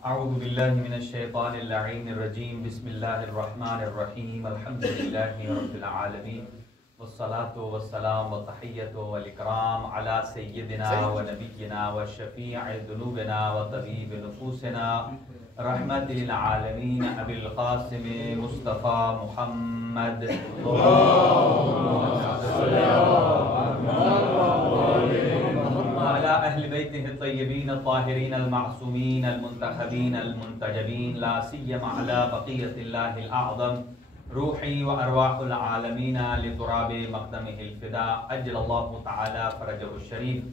اعوذ باللہ من الشیطان اللعین الرجیم بسم اللہ الرحمن الرحیم الحمدللہ رب العالمین والصلاة والسلام والتحیۃ والاکرام علی سیدنا و نبینا و شفیع ذنوبنا و طبیب نفوسنا رحمت للعالمین ابی القاسم مصطفیٰ محمد وعلى أهل بيته الطيبين الطاهرين المعصومين المنتخبين المنتجبين لا سيما على بقية الله الأعظم روحي وأرواح العالمين لتراب مقدمه الفداء أجل الله تعالى فرجه الشريف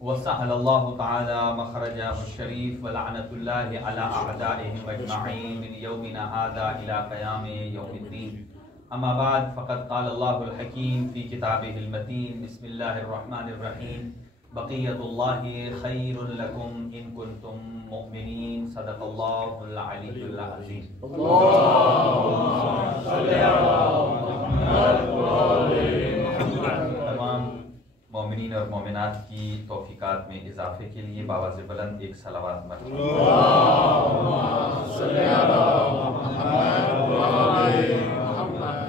وسهل الله تعالى مخرجه الشريف ولعنة الله على أعدائهم أجمعين من يومنا هذا إلى قيام يوم الدين أما بعد فقد قال الله الحكيم في كتابه المتين بسم الله الرحمن الرحيم بقية الله خير لكم إن كنتم مؤمنين صدق الله العلي العظيم تمام مومنین اور مومنات کی توفیقات میں اضافے کے لیے باواز بلند ایک صلوات مرحبا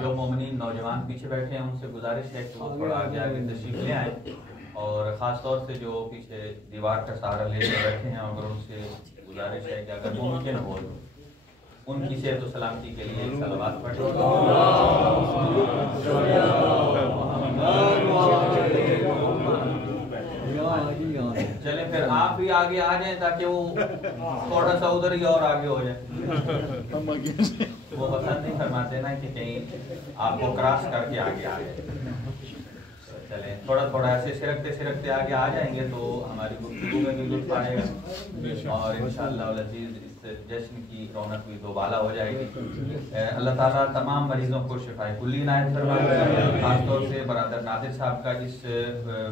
جو مومنین نوجوان پیچھے بیٹھے ہیں ان سے گزارش ہے کہ وہ تھوڑا آگے آگے تشریف لے آئیں اور خاص طور سے جو پیچھے دیوار کا سہارا لے کر بیٹھے ہیں اگر ان سے گزارش ہے کہ اگر ممکن ہو ان کی صحت و سلامتی کے لیے ایک صلوات پڑھیں چلیں پھر آپ بھی آگے آ جائیں تاکہ وہ تھوڑا سا ادھر ہی اور آگے ہو جائے وہ پسند نہیں فرماتے نا کہ کہیں آپ کو کراس کر کے آگے آ جائے چلیں تھوڑا تھوڑا ایسے سرکتے آگے آ جائیں گے تو ہماری گفتگو میں بھی لطف آئے گا اور انشاءاللہ العزیز اس جشن کی رونق بھی دوبالا ہو جائے گی اللہ تعالیٰ تمام مریضوں کو شفاء کلی عنایت فرمائے خاص طور سے برادر نادر صاحب کا اس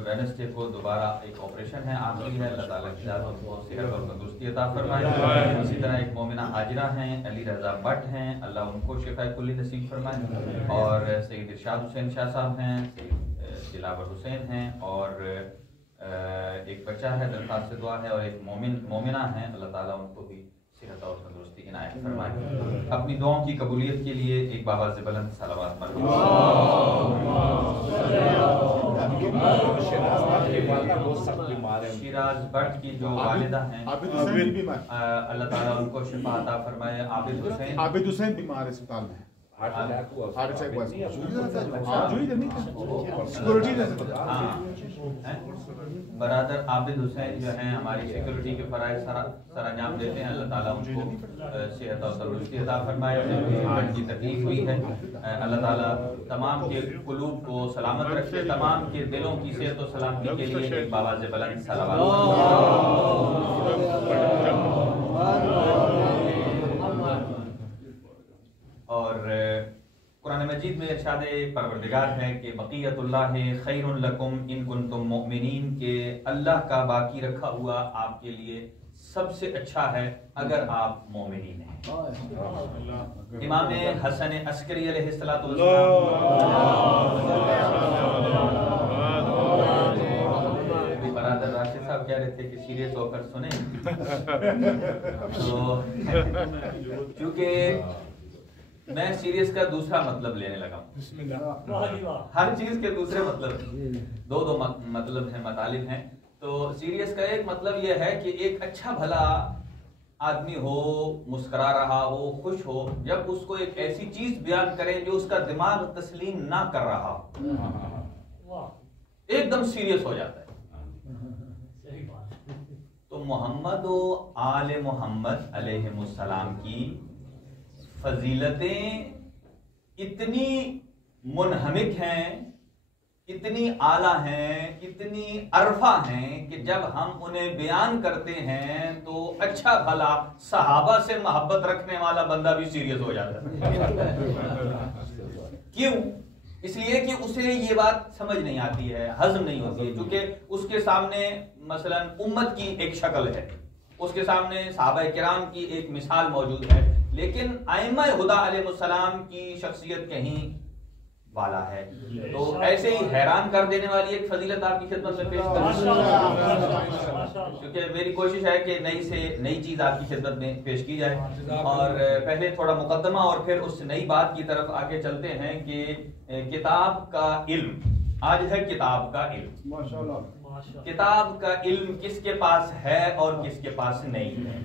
وینسڈے کو دوبارہ ایک آپریشن ہے آخری ہے اللہ تعالیٰ کی ذات ان کو صحت اور تندرستی عطا فرمائے اسی طرح ایک مومنہ حاجرہ ہیں علی رضا بٹ ہیں اللہ ان کو شفاء کلی نصیب فرمائے اور سید ارشاد حسین شاہ صاحب ہیں دلاور حسین ہیں اور ایک بچہ ہے درخواست دعا ہے اور ایک مومنہ ہیں اللہ تعالیٰ ان کو بھی صحت اور تندرستی عنایت فرمائے اپنی دعاؤں کی قبولیت کے لیے ایک باواز بلند صلوات مرحبا شیراز بٹ کی جو والدہ ہیں اللہ تعالیٰ ان کو شفا عطا فرمائے عابد حسین بیمار اسپتال میں برادر عابد حسین جو ہیں ہماری سیکورٹی کے فرائض سر انجام دیتے ہیں اللہ تعالیٰ ان کو صحت اور تندرستی عطا فرمائے آج کی تکلیف ہوئی ہے اللہ تعالیٰ تمام کے قلوب کو سلامت رکھے تمام کے دلوں کی صحت و سلامتی کے لیے ایک باواز بلند صلوات اور قرآن مجید میں ارشاد پروردگار ہے کہ بقیت اللہ خیر لکم ان کنتم مؤمنین کہ اللہ کا باقی رکھا ہوا آپ کے لیے سب سے اچھا ہے اگر آپ مومنین ہیں امام حسن عسکری علیہ الصلوۃ والسلام برادر راشد صاحب کہہ رہے تھے کہ سیریس ہو کر سنیں تو چونکہ میں سیریس کا دوسرا مطلب لینے لگا ہوں ہر چیز کے دوسرے مطلب دو مطلب ہیں مطالب ہیں تو سیریس کا ایک مطلب یہ ہے کہ ایک اچھا بھلا آدمی ہو مسکرا رہا ہو خوش ہو جب اس کو ایک ایسی چیز بیان کریں جو اس کا دماغ تسلیم نہ کر رہا ہو ایک دم سیریس ہو جاتا ہے تو محمد و آل محمد علیہ السلام کی فضیلتیں اتنی منہمک ہیں اتنی اعلیٰ ہیں اتنی عرفہ ہیں کہ جب ہم انہیں بیان کرتے ہیں تو اچھا بھلا صحابہ سے محبت رکھنے والا بندہ بھی سیریس ہو جاتا ہے کیوں اس لیے کہ اسے یہ بات سمجھ نہیں آتی ہے ہضم نہیں ہوتی ہے کیونکہ اس کے سامنے مثلا امت کی ایک شکل ہے اس کے سامنے صحابہ کرام کی ایک مثال موجود ہے لیکن ائمہ ہدی علیہ السلام کی شخصیت کہیں والا ہے. تو ایسے ہی حیران کر دینے والی ایک فضیلت آپ کی خدمت میں پیش کروں، کیونکہ میری کوشش ہے کہ نئی سے نئی چیز آپ کی خدمت میں پیش کی جائے. اور پہلے تھوڑا مقدمہ اور پھر اس نئی بات کی طرف آگے چلتے ہیں کہ کتاب کا علم، آج ہے کتاب کا علم. کتاب کا علم کس کے پاس ہے اور کس کے پاس نہیں ہے،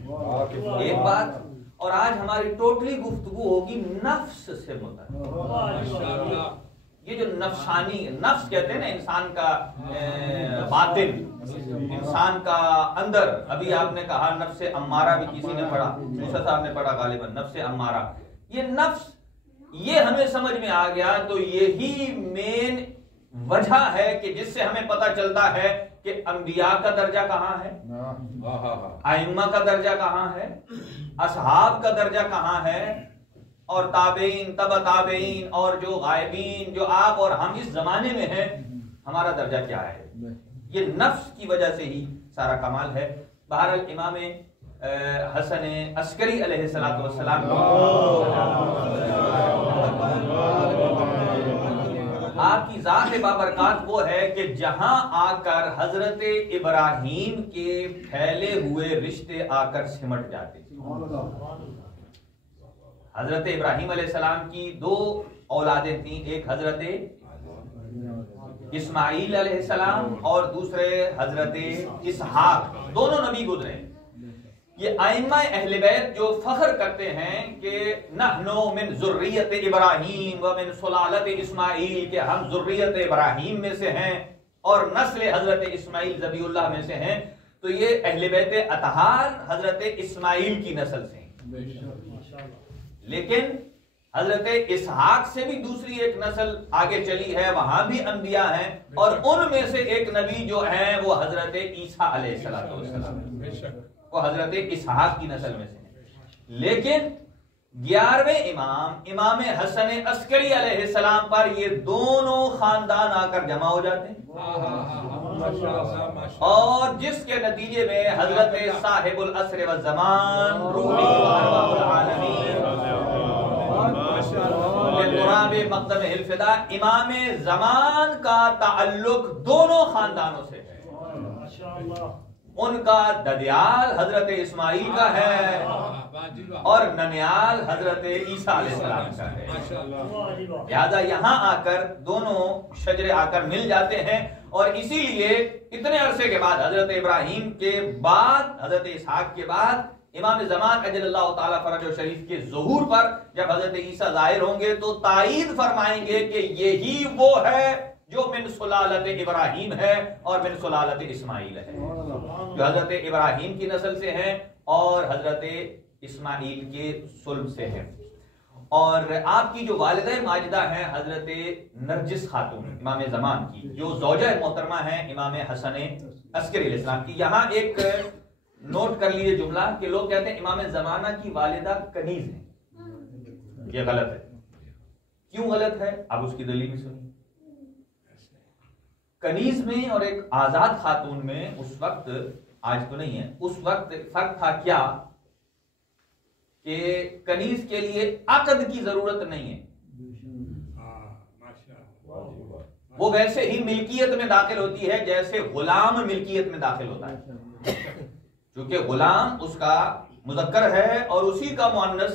ایک بات. اور آج ہماری ٹوٹلی گفتگو ہوگی نفس سے متعلق. یہ جو نفسانی، نفس کہتے ہیں نا انسان کا باطن، انسان کا اندر. ابھی آپ نے کہا نفس امارہ بھی کسی نے پڑھا، موسیٰ صاحب نے پڑھا غالباً، نفس امارہ. یہ نفس، یہ ہمیں سمجھ میں آ گیا تو یہی مین وجہ ہے کہ جس سے ہمیں پتہ چلتا ہے کہ انبیاء کا درجہ کہاں ہے، ائمہ کا درجہ کہاں ہے، اصحاب کا درجہ کہاں ہے، اور تابعین، تبع تابعین، اور جو غائبین، جو آپ اور ہم اس زمانے میں ہیں، ہمارا درجہ کیا ہے. یہ نفس کی وجہ سے ہی سارا کمال ہے. بہرحال امام حسن عسکری علیہ السلام آپ کی ذات بابرکات وہ ہے کہ جہاں آ کر حضرت ابراہیم کے پھیلے ہوئے رشتے آ کر سمٹ جاتے. حضرت ابراہیم علیہ السلام کی دو اولادیں تھیں، ایک حضرت اسماعیل علیہ السلام اور دوسرے حضرت اسحاق. دونوں نبی گزرے. یہ ائمہ اہل بیت جو فخر کرتے ہیں کہ نحنو من ذریت ابراہیم و من سلالت اسماعیل، کہ ہم ذریت ابراہیم میں سے ہیں اور نسل حضرت اسماعیل ذبیح اللہ میں سے ہیں، تو یہ اہل بیت اطہار حضرت اسماعیل کی نسل سے ہیں. لیکن حضرت اسحاق سے بھی دوسری ایک نسل آگے چلی ہے، وہاں بھی انبیاء ہیں، اور ان میں سے ایک نبی جو ہیں وہ حضرت عیسیٰ علیہ السلام، وہ حضرت اسحاق کی نسل میں سے ہیں. لیکن 11ویں امام حسن عسکری علیہ السلام پر یہ دونوں خاندان آ کر جمع ہو جاتے ہیں، اور جس کے نتیجے میں حضرت صاحب العصر والزمان روحی وارواح العالمین للغراب مقدم الفدا، امام زمان کا تعلق دونوں خاندانوں سے ہے. ان کا ددیال حضرت اسماعیل کا ہے اور ننیال حضرت عیسیٰ علیہ السلام کا ہے. لہذا یہاں آ کر دونوں شجرے آ کر مل جاتے ہیں، اور اسی لیے اتنے عرصے کے بعد حضرت ابراہیم کے بعد، حضرت اسحاق کے بعد، امام زمان اجل اللہ تعالیٰ فرج و شریف کے ظہور پر جب حضرت عیسیٰ ظاہر ہوں گے تو تائید فرمائیں گے کہ یہی وہ ہے جو من سلالت ابراہیم ہے اور من سلالت اسماعیل ہے، جو حضرت ابراہیم کی نسل سے ہیں اور حضرت اسماعیل کے صلب سے ہیں. اور آپ کی جو والدہ ماجدہ ہیں حضرت نرجس خاتون امام زمان کی، جو زوجہ محترمہ ہیں امام حسن عسکری علیہ السلام کی. یہاں ایک نوٹ کر لیے جملہ کہ لوگ کہتے ہیں امام زمانہ کی والدہ کنیز ہے. یہ غلط ہے. کیوں غلط ہے؟ اب اس کی دلیل بھی سنیے. کنیز میں اور ایک آزاد خاتون میں اس وقت، آج تو نہیں ہے، اس وقت فرق تھا کیا کہ کنیز کے لیے عقد کی ضرورت نہیں ہے، وہ ویسے ہی ملکیت میں داخل ہوتی ہے جیسے غلام ملکیت میں داخل ہوتا ہے، کیونکہ غلام اس کا مذکر ہے اور اسی کا مؤنث،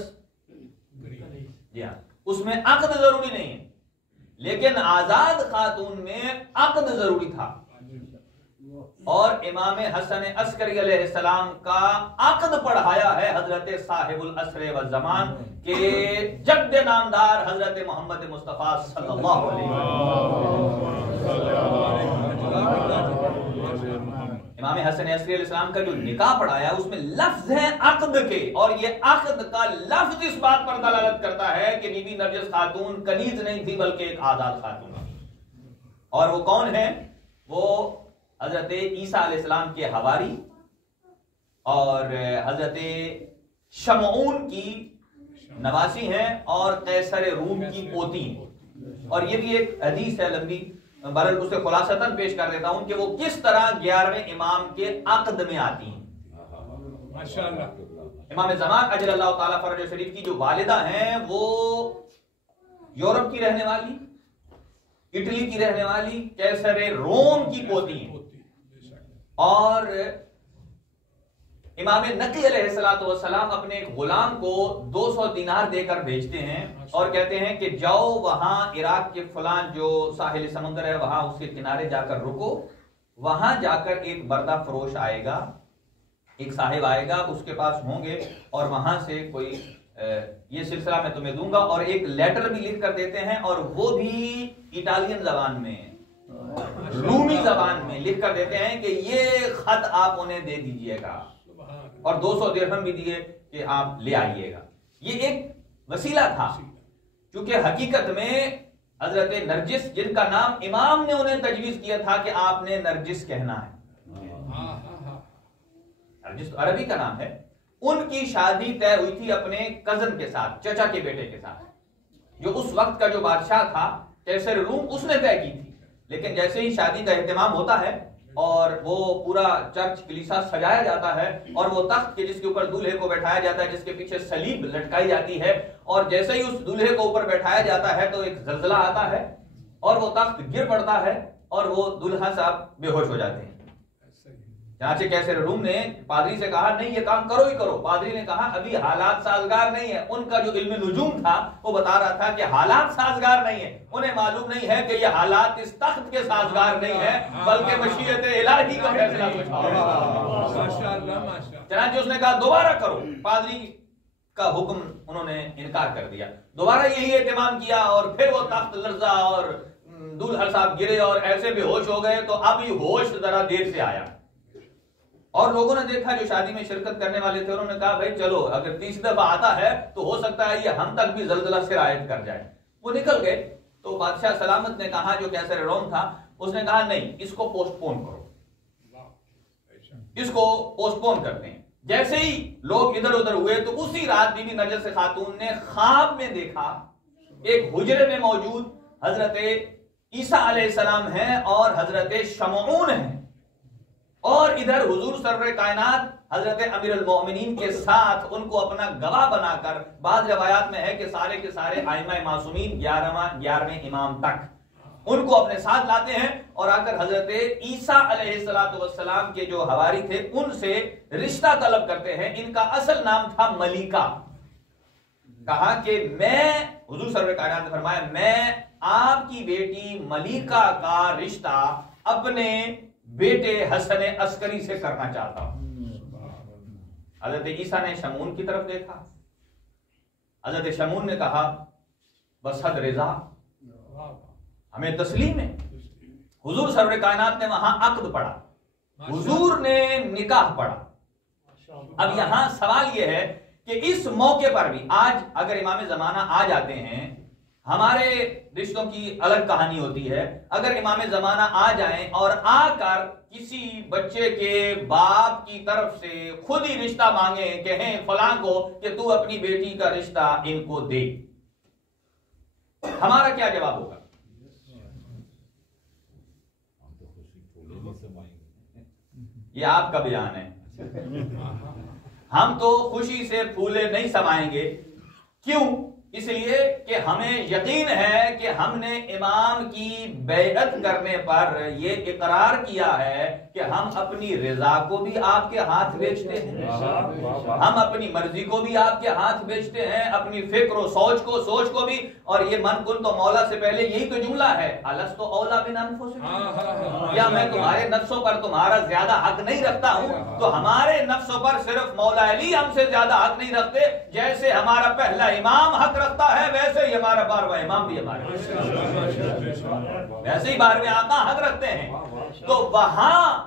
جی ہاں، اس میں عقد ضروری نہیں ہے. لیکن آزاد خاتون میں عقد ضروری تھا، اور امام حسن عسکری علیہ السلام کا عقد پڑھایا ہے حضرت صاحب العصر والزمان کے جد نامدار حضرت محمد مصطفیٰ صلی اللہ علیہ وسلم. امام حسن عسکری علیہ السلام کا جو نکاح پڑھایا اس میں لفظ ہے عقد کے، اور یہ عقد کا لفظ اس بات پر دلالت کرتا ہے کہ بی بی نرجس خاتون کنیز نہیں تھی بلکہ ایک آزاد خاتون تھی. اور وہ کون ہے؟ وہ حضرت عیسیٰ علیہ السلام کے حواری اور حضرت شمعون کی نواسی ہیں اور قیصر روم کی پوتی ہیں. اور یہ بھی ایک حدیث ہے لمبی، بہرحال اسے خلاصتاً پیش کر دیتا ہوں کہ وہ کس طرح 11ویں امام کے عقد میں آتی ہیں. ماشاءاللہ. امام زمان اجل اللہ تعالیٰ فرج شریف کی جو والدہ ہیں وہ یورپ کی رہنے والی اٹلی کی رہنے والی قیصر روم کی پوتی ہیں، اور امام نقی علیہ السلام اپنے ایک غلام کو 200 دینار دے کر بھیجتے ہیں اور کہتے ہیں کہ جاؤ وہاں عراق کے فلان جو ساحل سمندر ہے وہاں اس کے کنارے جا کر رکو، وہاں جا کر ایک بردہ فروش آئے گا، ایک صاحب آئے گا، اس کے پاس ہوں گے اور وہاں سے کوئی یہ سلسلہ میں تمہیں دوں گا، اور ایک لیٹر بھی لکھ کر دیتے ہیں، اور وہ بھی اٹالین زبان میں، رومی زبان میں لکھ کر دیتے ہیں کہ یہ خط آپ انہیں دے دیجئے گا، اور 200 درہم بھی دیے کہ آپ لے آئیے گا۔ یہ ایک وسیلہ تھا، چونکہ حقیقت میں حضرت نرجس جن کا نام امام نے انہیں تجویز کیا تھا کہ آپ نے نرجس کہنا ہے، نرجس عربی کا نام ہے، ان کی شادی طے ہوئی تھی اپنے کزن کے ساتھ، چچا کے بیٹے کے ساتھ، جو اس وقت کا جو بادشاہ تھا قیصر روم، اس نے طے کی تھی، لیکن جیسے ہی شادی کا اہتمام ہوتا ہے اور وہ پورا چرچ کلیسا سجایا جاتا ہے اور وہ تخت کے جس کے اوپر دولہے کو بیٹھایا جاتا ہے، جس کے پیچھے صلیب لٹکائی جاتی ہے، اور جیسے ہی اس دولہے کو اوپر بیٹھایا جاتا ہے تو ایک زلزلہ آتا ہے اور وہ تخت گر پڑتا ہے اور وہ دلہا صاحب بے ہوش ہو جاتے ہیں۔ چنانچہ قیصر روم نے پادری سے کہا نہیں یہ کام کرو ہی کرو، پادری نے کہا ابھی حالات سازگار نہیں ہے، ان کا جو علم نجوم تھا وہ بتا رہا تھا کہ حالات سازگار نہیں ہے، انہیں معلوم نہیں ہے کہ یہ حالات اس تخت کے سازگار نہیں ہے بلکہ مشیت الہی کا فیصلہ کچھ اور ہے۔ چنانچہ اس نے کہا دوبارہ کرو، پادری کا حکم انہوں نے انکار کر دیا، دوبارہ یہی اہتمام کیا اور پھر وہ تخت لرزا اور دولہا صاحب گرے اور ایسے بے ہوش ہو گئے، تو اب یہ ہوش ذرا دیر سے آیا، اور لوگوں نے دیکھا جو شادی میں شرکت کرنے والے تھے، انہوں نے کہا بھائی چلو اگر تیسری دفعہ آتا ہے تو ہو سکتا ہے یہ ہم تک بھی زلزلہ سرایت کر جائے۔ وہ نکل گئے تو بادشاہ سلامت نے کہا جو قیصر روم تھا، اس نے کہا نہیں اس کو پوسٹ پون کرو، اس کو پوسٹ پون کرتے ہیں۔ جیسے ہی لوگ ادھر ادھر ہوئے تو اسی رات بی بی نرجس خاتون نے خواب میں دیکھا ایک حجرے میں موجود حضرت عیسیٰ علیہ السلام ہیں اور حضرت شمعون ہیں، اور ادھر حضور سرور کائنات حضرت امیر المومنین کے ساتھ ان کو اپنا گواہ بنا کر، بعض روایات میں ہے کہ سارے کے سارے ائمہ معصومین 11ویں امام تک ان کو اپنے ساتھ لاتے ہیں اور آ کر حضرت عیسیٰ علیہ السلام کے جو حواری تھے ان سے رشتہ طلب کرتے ہیں۔ ان کا اصل نام تھا ملیکہ، کہا کہ میں، حضور سرور کائنات نے فرمایا میں آپ کی بیٹی ملیکہ کا رشتہ اپنے بیٹے حسن عسکری سے کرنا چاہتا ہوں۔ حضرت عیسیٰ نے شمعون کی طرف دیکھا، حضرت شمعون نے کہا بس حد رضا، ہمیں تسلیم ہے۔ حضور سرور کائنات نے وہاں عقد پڑھا، حضور نے نکاح پڑھا۔ اب یہاں سوال یہ ہے کہ اس موقع پر بھی آج اگر امام زمانہ آ جاتے ہیں، ہمارے رشتوں کی الگ کہانی ہوتی ہے، اگر امام زمانہ آ جائیں اور آ کر کسی بچے کے باپ کی طرف سے خود ہی رشتہ مانگیں، کہیں فلاں کو کہ تو اپنی بیٹی کا رشتہ ان کو دے، ہمارا کیا جواب ہوگا؟ یہ آپ کا بیان ہے، ہم تو خوشی سے پھولے نہیں سمائیں گے۔ کیوں؟ اس لیے کہ ہمیں یقین ہے کہ ہم نے امام کی بیعت کرنے پر یہ اقرار کیا ہے کہ ہم اپنی رضا کو بھی آپ کے ہاتھ بیچتے ہیں، ہم اپنی مرضی کو بھی آپ کے ہاتھ بیچتے ہیں، اپنی فکر و سوچ کو بھی، اور یہ من کن تو مولا سے پہلے یہی تو جملہ ہے، الست اولا من انفسکم، یا میں تمہارے نفسوں پر تمہارا زیادہ حق نہیں رکھتا ہوں؟ تو ہمارے نفسوں پر صرف مولا علی ہم سے زیادہ حق نہیں رکھتے، جیسے ہمارا پہلا امام حق رکھتا ہے ویسے ہی ہمارا 12واں امام بھی ہمارے، ویسے ہی 12ویں آقا حق رکھتے ہیں۔ تو وہاں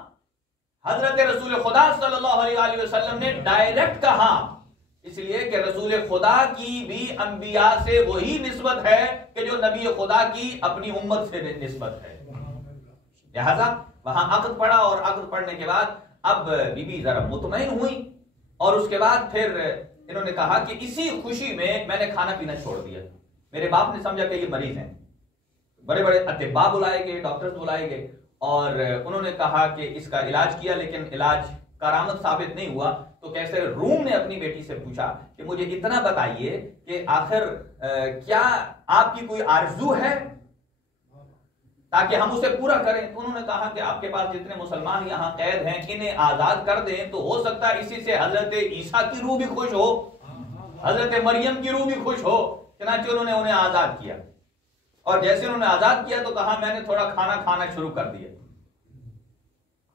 حضرت رسول خدا صلی اللہ علیہ وسلم نے ڈائریکٹ کہا، اس لیے کہ رسول خدا کی بھی انبیاء سے وہی نسبت ہے کہ جو نبی خدا کی اپنی امت سے نسبت ہے، لہذا وہاں عقد پڑا، اور عقد پڑھنے کے بعد اب بی بی ذرا مطمئن ہوئی، اور اس کے بعد پھر انہوں نے کہا کہ اسی خوشی میں نے کھانا پینا چھوڑ دیا۔ میرے باپ نے سمجھا کہ یہ مریض ہیں، بڑے بڑے اطباء بلائے گئے، ڈاکٹرز بلائے گئے، اور انہوں نے کہا کہ اس کا علاج کیا لیکن علاج کارآمد ثابت نہیں ہوا۔ تو قیصر روم نے اپنی بیٹی سے پوچھا کہ مجھے اتنا بتائیے کہ آخر کیا آپ کی کوئی آرزو ہے؟ تاکہ ہم اسے پورا کریں. تو انہوں نے کہا کہ آپ کے پاس جتنے مسلمان یہاں قید ہیں انہیں آزاد کر دیں تو ہو سکتا ہے اسی سے حضرت عیسیٰ کی روح بھی خوش ہو, حضرت مریم کی روح بھی خوش ہو. چنانچہ انہوں نے انہیں آزاد کیا, اور جیسے انہوں نے آزاد کیا تو کہا میں نے تھوڑا کھانا کھانا شروع کر دیا.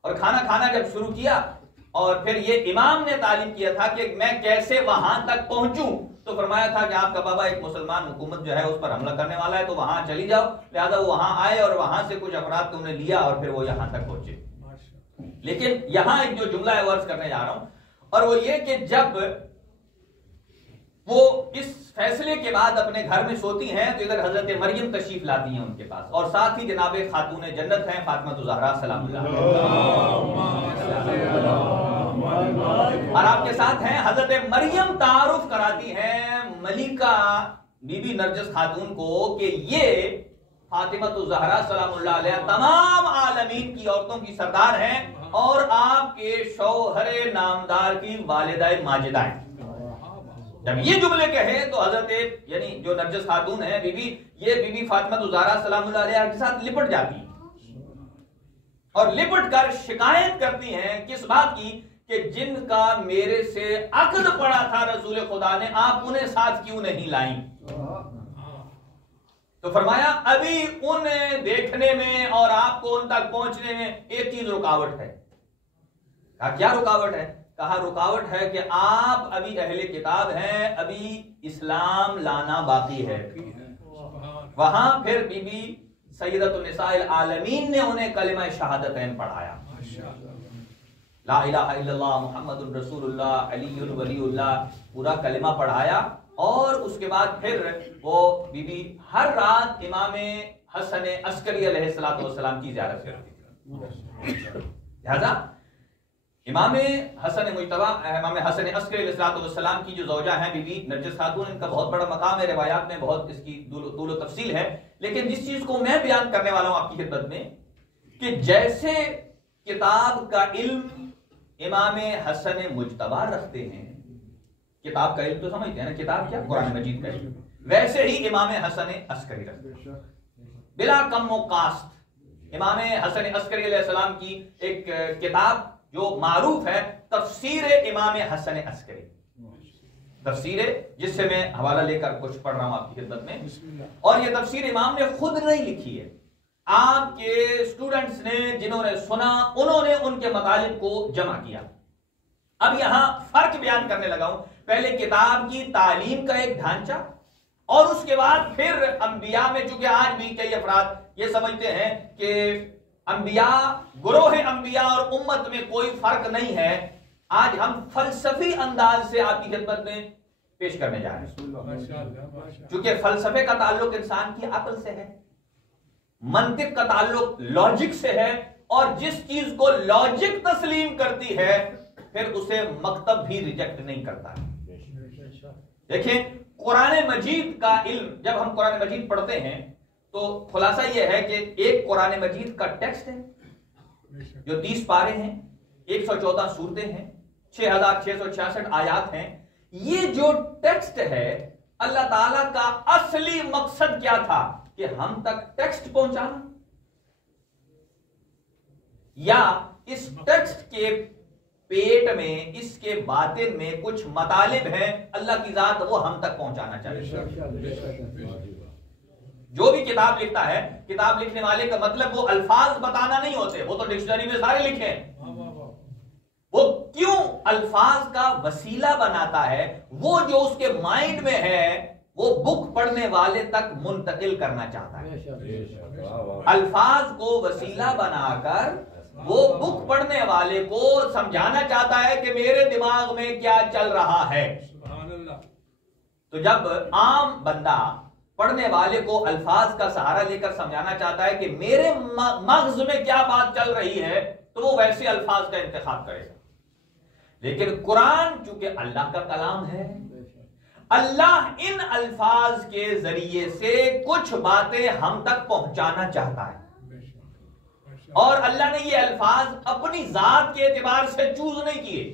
اور کھانا کھانا جب شروع کیا اور پھر یہ امام نے تعلیم کیا تھا کہ میں کیسے وہاں تک پہنچوں, تو فرمایا تھا کہ آپ کا بابا ایک مسلمان حکومت جو ہے اس پر حملہ کرنے والا ہے تو وہاں چلی جاؤ. لہذا وہ وہاں آئے اور وہاں سے کچھ افراد تم نے لیا اور پھر وہ یہاں تک پہنچے. لیکن یہاں ایک جو جملہ ہے وہ عرض کرنے جا رہا ہوں, اور وہ یہ کہ جب وہ اس فیصلے کے بعد اپنے گھر میں سوتی ہیں تو ادھر حضرت مریم تشریف لاتی ہیں ان کے پاس, اور ساتھ ہی جناب خاتون جنت ہیں فاطمہ الزہرا سلام اللہ علیہا, اور آپ کے ساتھ ہیں حضرت مریم تعارف کراتی ہیں ملکہ بی بی نرجس خاتون کو کہ یہ فاطمہ الزہرا سلام اللہ علیہا تمام عالمین کی عورتوں کی سردار ہیں اور آپ کے شوہر نامدار کی والدہ ماجدہ ہیں. جب یہ جملے کہے تو حضرت یعنی جو نرجس خاتون ہے بی بی, یہ بی بی فاطمہ الزہرا سلام اللہ علیہا کے ساتھ لپٹ جاتی ہیں اور لپٹ کر شکایت کرتی ہیں کس بات کی کہ جن کا میرے سے عقد پڑا تھا رسول خدا نے, آپ انہیں ساتھ کیوں نہیں لائیں. تو فرمایا ابھی انہیں دیکھنے میں اور آپ کو ان تک پہنچنے میں ایک چیز رکاوٹ ہے. کہا کیا رکاوٹ ہے؟ کہا رکاوٹ ہے کہ آپ ابھی اہل کتاب ہیں, ابھی اسلام لانا باقی ہے. وہاں پھر بی بی سیدۃ النساء العالمین نے انہیں کلمہ شہادتین پڑھایا, لا الہ الا اللہ محمد الرسول اللہ علی ولی اللہ, پورا کلمہ پڑھایا. اور اس کے بعد پھر وہ بی بی ہر رات امام حسن عسکری علیہ السلام کی زیارت کرتی. لہذا امام حسن مجتبی, امام حسن عسکری علیہ السلام کی جو زوجہ ہیں بی بی نرجس خاتون, ان کا بہت بڑا مقام ہے, روایات میں بہت اس کی طول و تفصیل ہے. لیکن جس چیز کو میں بیان کرنے والا ہوں آپ کی خدمت میں کہ جیسے کتاب کا علم امام حسن مجتبی رکھتے ہیں, کتاب کا علم تو سمجھتے ہیں نا, کتاب کیا قرآن مجید کا علم, ویسے ہی امام حسن عسکری رکھتے ہیں بلا کم و کاست. امام حسن عسکری علیہ السلام کی ایک کتاب جو معروف ہے تفسیر امام حسن عسکری, تفسیر جس سے میں حوالہ لے کر کچھ پڑھ رہا ہوں آپ کی خدمت میں. اور یہ تفسیر امام نے خود نہیں لکھی ہے, آپ کے اسٹوڈنٹس نے جنہوں نے سنا انہوں نے ان کے مطالب کو جمع کیا. اب یہاں فرق بیان کرنے لگا ہوں, پہلے کتاب کی تعلیم کا ایک ڈھانچہ, اور اس کے بعد پھر انبیاء میں, چونکہ آج بھی کئی افراد یہ سمجھتے ہیں کہ انبیاء, گروہ انبیاء اور امت میں کوئی فرق نہیں ہے, آج ہم فلسفی انداز سے آپ کی خدمت میں پیش کرنے جا رہے ہیں. چونکہ فلسفے کا تعلق انسان کی عقل سے ہے, منطق کا تعلق لاجک سے ہے, اور جس چیز کو لاجک تسلیم کرتی ہے پھر اسے مکتب بھی ریجیکٹ نہیں کرتا ہے. دیکھیں قرآن مجید کا علم, جب ہم قرآن مجید پڑھتے ہیں تو خلاصہ یہ ہے کہ ایک قرآن مجید کا ٹیکسٹ ہے جو 30 پارے ہیں, 114 سورتیں ہیں, 6666 آیات ہیں. یہ جو ٹیکسٹ ہے اللہ تعالیٰ کا اصلی مقصد کیا تھا کہ ہم تک ٹیکسٹ پہنچانا, یا اس ٹیکسٹ کے پیٹ میں, اس کے باطن میں کچھ مطالب ہیں اللہ کی ذات وہ ہم تک پہنچانا چاہیے. جو بھی کتاب لکھتا ہے, کتاب لکھنے والے کا مطلب وہ الفاظ بتانا نہیں ہوتے, وہ تو ڈکشنری میں سارے لکھے ہیں. وہ کیوں الفاظ کا وسیلہ بناتا ہے, وہ جو اس کے مائنڈ میں ہے وہ بک پڑھنے والے تک منتقل کرنا چاہتا ہے. الفاظ کو وسیلہ بنا کر وہ بک پڑھنے والے کو سمجھانا چاہتا ہے کہ میرے دماغ میں کیا چل رہا ہے. تو جب عام بندہ پڑھنے والے کو الفاظ کا سہارا لے کر سمجھانا چاہتا ہے کہ میرے مغز میں کیا بات چل رہی ہے, تو وہ ویسے الفاظ کا انتخاب کرے گا. لیکن قرآن چونکہ اللہ کا کلام ہے, اللہ ان الفاظ کے ذریعے سے کچھ باتیں ہم تک پہنچانا چاہتا ہے, اور اللہ نے یہ الفاظ اپنی ذات کے اعتبار سے چوز نہیں کیے,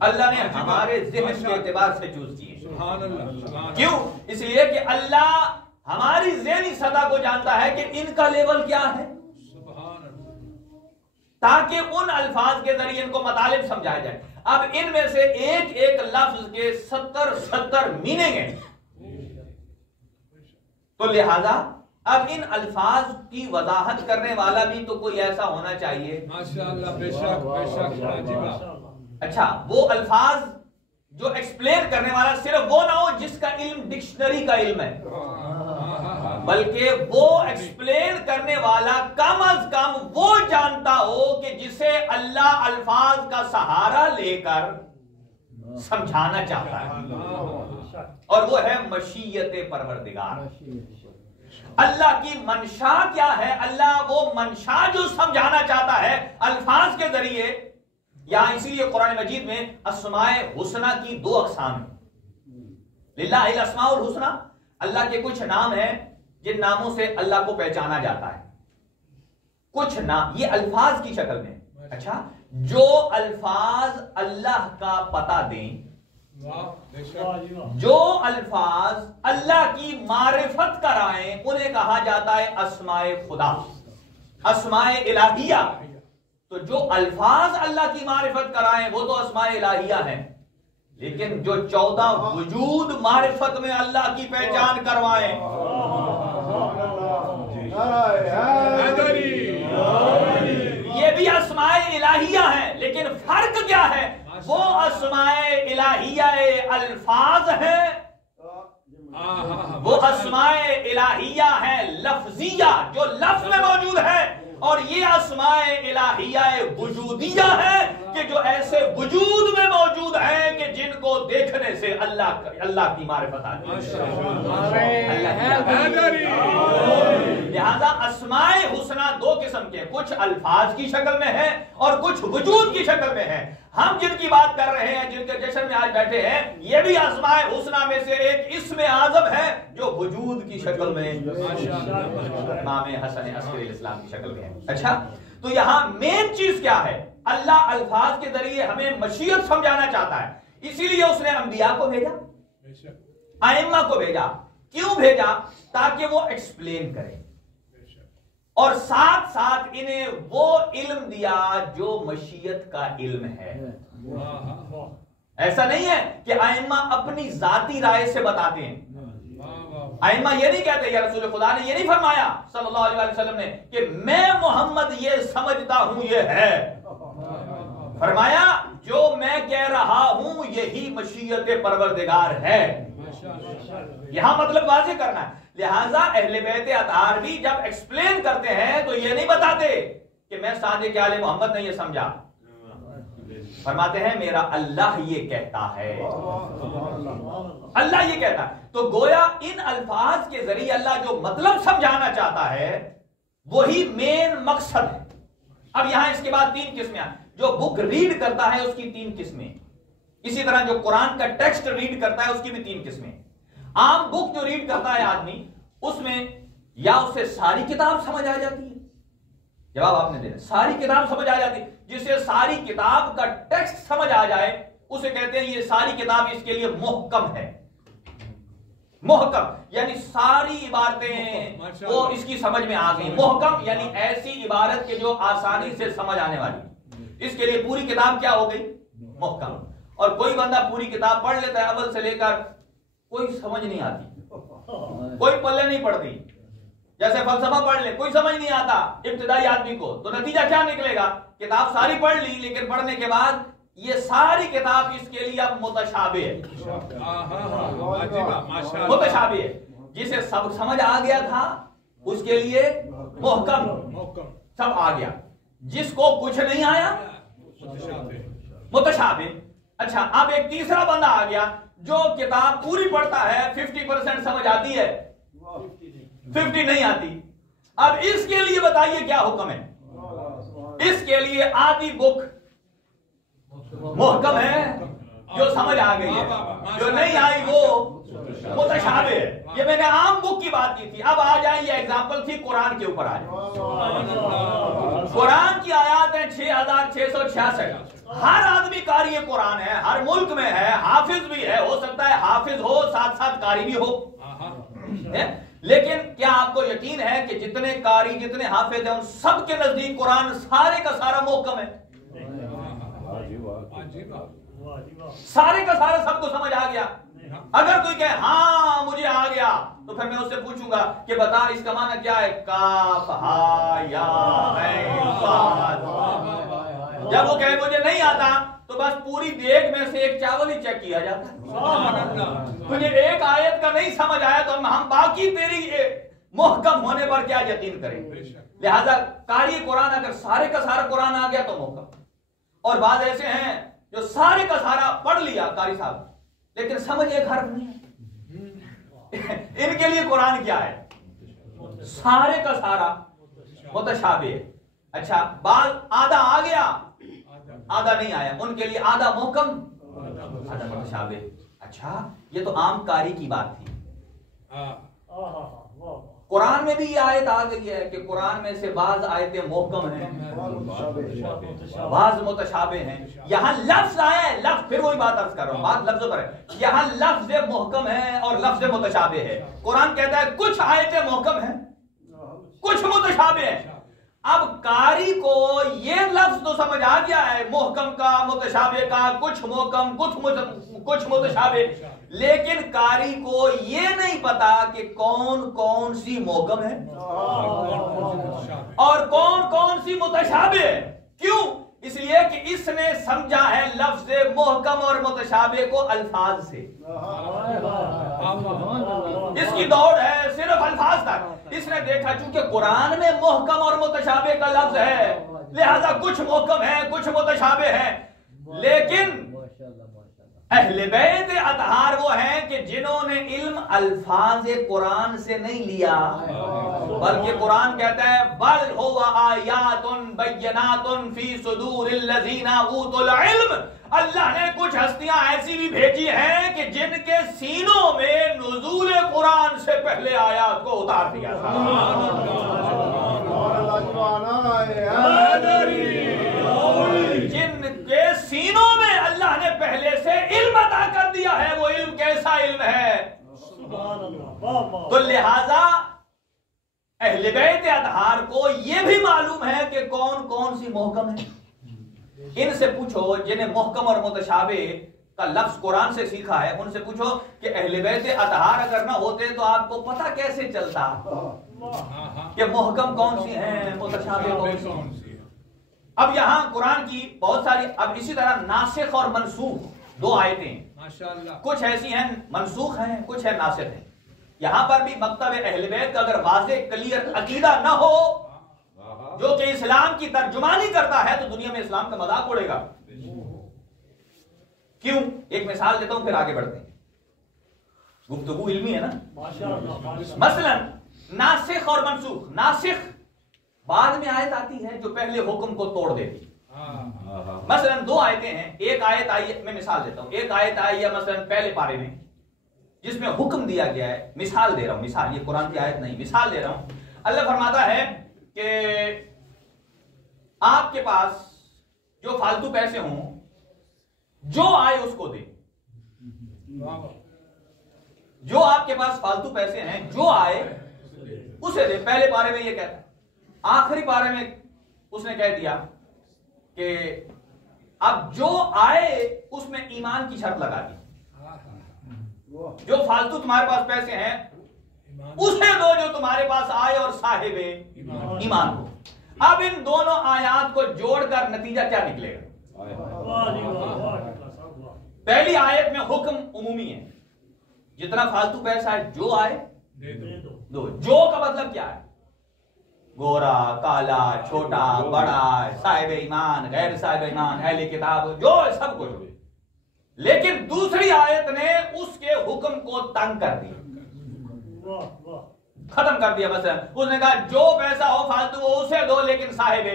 اللہ نے ہمارے ذہن کے اعتبار سے چوز کیے. کیوں؟ اس لیے کہ اللہ ہماری ذہنی سطح کو جانتا ہے کہ ان کا لیول کیا ہے، تاکہ ان الفاظ کے ذریعے ان کو مطالب سمجھایا جائے۔ اب ان میں سے ایک ایک لفظ کے 70 میننگ ہیں، تو لہذا اب ان الفاظ کی وضاحت کرنے والا بھی تو کوئی ایسا ہونا چاہیے۔ ماشاءاللہ، بے شک بے شک۔ اچھا، وہ الفاظ جو ایکسپلین کرنے والا صرف وہ نہ ہو جس کا علم ڈکشنری کا علم ہے، بلکہ وہ ایکسپلین کرنے والا کم از کم وہ جانتا ہو کہ جسے اللہ الفاظ کا سہارا لے کر سمجھانا چاہتا ہے، اور وہ ہے مشیت پروردگار۔ اللہ کی منشا کیا ہے؟ اللہ وہ منشا جو سمجھانا چاہتا ہے الفاظ کے ذریعے، یا اسی لیے قرآن مجید میں اسماء حسنہ کی 2 اقسام ہیں۔ للہ الاسماء الحسنہ، اللہ کے کچھ نام ہیں جن ناموں سے اللہ کو پہچانا جاتا ہے، کچھ نام یہ الفاظ کی شکل میں۔ اچھا، جو الفاظ اللہ کا پتہ دیں، جو الفاظ اللہ کی معرفت کرائیں، انہیں کہا جاتا ہے اسماء خدا، اسماء الہیہ۔ تو جو الفاظ اللہ کی معرفت کرائیں وہ تو اسماء الہیہ ہیں، لیکن جو 14 وجود معرفت میں اللہ کی پہچان کروائیں، یہ بھی اسماء الہیہ ہیں، لیکن فرق کیا ہے؟ وہ اسماء الہیہ الفاظ ہیں، وہ اسماء الہیہ ہیں لفظیہ جو لفظ میں موجود ہے، اور یہ اسماء الہیہ وجودیہ ہے کہ جو ایسے وجود میں موجود ہیں کہ جن کو دیکھنے سے اللہ کی معرفت آتی ہے۔ لہذا اسماء حسنہ 2 قسم کے، کچھ الفاظ کی شکل میں ہے اور کچھ وجود کی شکل میں ہے۔ ہم جن کی بات کر رہے ہیں، جن کے جشن میں آج بیٹھے ہیں، یہ بھی اسماء حسنہ میں سے ایک اسم اعظم ہے جو وجود کی شکل میں امام حسن عسکری الاسلام کی شکل میں ہے۔ اچھا، تو یہاں مین چیز کیا ہے؟ اللہ الفاظ کے ذریعے ہمیں مشیت سمجھانا چاہتا ہے، اسی لیے اس نے انبیاء کو بھیجا، ائمہ کو بھیجا۔ کیوں بھیجا؟ تاکہ وہ ایکسپلین کریں، اور ساتھ ساتھ انہیں وہ علم دیا جو مشیت کا علم ہے۔ ایسا نہیں ہے کہ ائمہ اپنی ذاتی رائے سے بتاتے ہیں۔ ائمہ یہ نہیں کہتے، یا رسول خدا نے یہ نہیں فرمایا صلی اللہ علیہ وسلم نے کہ میں محمد یہ سمجھتا ہوں یہ ہے، فرمایا جو میں کہہ رہا ہوں یہی مشیت پروردگار ہے۔ یہاں مطلب واضح کرنا ہے۔ لہٰذا اہل بیت اطہار بھی جب ایکسپلین کرتے ہیں تو یہ نہیں بتاتے کہ میں صادق آل محمد نے یہ سمجھا، فرماتے ہیں میرا اللہ یہ کہتا ہے، اللہ یہ کہتا ہے۔ تو گویا ان الفاظ کے ذریعے اللہ جو مطلب سمجھانا چاہتا ہے وہی مین مقصد ہے۔ اب یہاں اس کے بعد 3 قسمیں، جو بک ریڈ کرتا ہے اس کی 3 قسمیں، اسی طرح جو قرآن کا ٹیکسٹ ریڈ کرتا ہے اس کی بھی 3 قسمیں۔ عام بک جو ریڈ کرتا ہے آدمی، اس میں یا اسے ساری کتاب سمجھ آ جاتی ہے، جواب آپ نے دینا، ساری کتاب سمجھ آ جاتی ہے۔ جسے ساری کتاب کا ٹیکسٹ سمجھ آ جائے اسے کہتے ہیں یہ ساری کتاب اس کے لیے محکم ہے۔ محکم یعنی ساری عبارتیں وہ اس کی سمجھ میں آ گئی۔ محکم یعنی ایسی عبارت کے جو آسانی سے سمجھ آنے والی، اس کے لیے پوری کتاب کیا ہو گئی؟ محکم۔ اور کوئی بندہ پوری کتاب پڑھ لیتا ہے اول سے لے کر، کوئی سمجھ نہیں آتی، کوئی پلے نہیں پڑتی۔ جیسے فلسفہ پڑھ لے، کوئی سمجھ نہیں آتا ابتدائی آدمی کو، تو نتیجہ کیا نکلے گا؟ کتاب ساری پڑھ لی لیکن پڑھنے کے بعد یہ ساری کتاب اس کے لیے اب متشابہ ہے۔ متشابہ ہے، جسے سب سمجھ آ گیا تھا اس کے لیے محکم سب آ گیا، جس کو کچھ نہیں آیا متشابہ۔ اچھا، اب ایک تیسرا بندہ آ گیا جو کتاب پوری پڑھتا ہے، 50% سمجھ آتی ہے، 50 نہیں آتی۔ اب اس کے لیے بتائیے کیا حکم ہے؟ اس کے لیے آدھی بک محکم ہے جو سمجھ آ گئی ہے، جو نہیں آئی وہ متشابہ ہے۔ یہ میں نے عام بک کی بات کی تھی۔ اب آ جائیں، یہ ایگزامپل تھی قرآن کے اوپر۔ آئے قرآن کی آیات ہیں 6666۔ ہر آدمی قاری قرآن ہے، ہر ملک میں ہے، حافظ بھی ہے، ہو سکتا ہے حافظ ہو ساتھ ساتھ قاری بھی ہو۔ لیکن کیا آپ کو یقین ہے کہ جتنے قاری جتنے حافظ ہیں ان سب کے نزدیک قرآن سارے کا سارا محکم ہے؟ سارے کا سارا سب کو سمجھ آ گیا؟ اگر کوئی کہے ہاں مجھے آ گیا تو پھر میں اس سے پوچھوں گا کہ بتا اس کا معنی کیا ہے؟ کاف ہا یا عین صاد۔ جب وہ کہے مجھے نہیں آتا تو بس پوری دیگ میں سے ایک چاول ہی چیک کیا جاتا ہے۔ تجھے ایک آیت کا نہیں سمجھ آیا تو ہم باقی تیری محکم ہونے پر کیا یقین کریں؟ لہذا قاری قرآن اگر سارے کا سارا قرآن آ گیا تو محکم، اور بعض ایسے ہیں جو سارے کا سارا پڑھ لیا قاری صاحب لیکن سمجھ ایک حرف نہیں ہے۔ ان کے لیے قرآن کیا ہے؟ سارے کا سارا متشابہ ہے۔ اچھا بعض آدھا آ گیا آدھا نہیں آیا، ان کے لیے آدھا محکم آدھا متشابہ۔ اچھا یہ تو عام قاری کی بات تھی، قرآن میں بھی یہ آیت آ گئی ہے کہ قرآن میں سے بعض آیتیں محکم ہیں بعض متشابہ ہیں۔ یہاں لفظ آیا ہے، لفظ پھر وہی بات عرض کر رہا ہوں، بات لفظوں پر ہے۔ یہاں لفظ محکم ہے اور لفظ متشابہ ہے۔ قرآن کہتا ہے کچھ آیتیں محکم ہیں کچھ متشابہ ہیں۔ اب قاری کو یہ لفظ تو سمجھ آ گیا ہے محکم کا متشابہ کا، کچھ محکم کچھ متشابہ، لیکن قاری کو یہ نہیں پتا کہ کون کون سی محکم ہے اور کون کون سی متشابہ ہے۔ کیوں؟ اس لیے کہ اس نے سمجھا ہے لفظ محکم اور متشابہ کو الفاظ سے، اس کی دوڑ ہے صرف الفاظ تک۔ اس نے دیکھا چونکہ قرآن میں محکم اور متشابہ کا لفظ ہے لہذا کچھ محکم ہے کچھ متشابہ ہے، لیکن اہل بیت اطہار وہ ہیں کہ جنہوں نے علم الفاظ قرآن سے نہیں لیا، بلکہ قرآن کہتا ہے بل هو آیات بینات فی صدور الذین اوتوا العلم۔ اللہ نے کچھ ہستیاں ایسی بھی بھیجی ہیں کہ جن کے سینوں میں نزول قرآن سے پہلے آیات کو اتار دیا تھا۔ جن کے سینوں میں اللہ نے پہلے سے علم عطا کر دیا ہے، وہ علم کیسا علم ہے؟ تو لہذا اہل بیت اطہار کو یہ بھی معلوم ہے کہ کون کون سی محکم ہے۔ ان سے پوچھو جنہیں محکم اور متشابہ کا لفظ قرآن سے سیکھا ہے، ان سے پوچھو کہ اہل بیت اطہار اگر نہ ہوتے تو آپ کو پتہ کیسے چلتا کہ محکم کون سی ہیں متشابہ کون سی ہیں؟ اب یہاں قرآن کی بہت ساری، اب اسی طرح ناسخ اور منسوخ دو آیتیں، کچھ ایسی ہیں منسوخ ہیں کچھ ہیں ناسخ ہیں۔ یہاں پر بھی مکتب اہل بیت کا اگر واضح کلیئر عقیدہ نہ ہو جو کہ اسلام کی ترجمانی کرتا ہے تو دنیا میں اسلام کا مذاق اڑے گا۔ کیوں؟ ایک مثال دیتا ہوں پھر آگے بڑھتے ہیں، گفتگو علمی ہے نا۔ مثلا ناسخ اور منسوخ، ناسخ بعد میں آیت آتی ہے جو پہلے حکم کو توڑ دیتی۔ مثلا دو آیتیں ہیں، ایک آیت آئی ہے، میں مثال دیتا ہوں، ایک آیت آئی ہے مثلا پہلے پارے میں جس میں حکم دیا گیا ہے، مثال دے رہا ہوں، مثال، یہ قرآن کی آیت نہیں، مثال دے رہا ہوں۔ اللہ فرماتا ہے کہ آپ کے پاس جو فالتو پیسے ہوں جو آئے اس کو دے، جو آپ کے پاس فالتو پیسے ہیں جو آئے اسے دے۔ پہلے پارے میں یہ کہتا ہے، آخری پارے میں اس نے کہہ دیا کہ اب جو آئے اس میں ایمان کی شرط لگا دی، جو فالتو تمہارے پاس پیسے ہیں اسے دو جو تمہارے پاس آئے اور صاحب ایمان ہو۔ اب ان دونوں آیات کو جوڑ کر نتیجہ کیا نکلے گا؟ پہلی آیت میں حکم عمومی ہے، جتنا فالتو پیسہ ہے جو آئے دو۔ جو کا مطلب کیا ہے؟ گورا کالا چھوٹا بڑا، صاحب ایمان غیر صاحب ایمان، اہل کتاب، جو سب کچھ۔ لیکن دوسری آیت نے اس کے حکم کو تنگ کر دیا، ختم کر دیا۔ مثلا اس نے کہا جو پیسہ ہو فالتو وہ اسے دو لیکن صاحب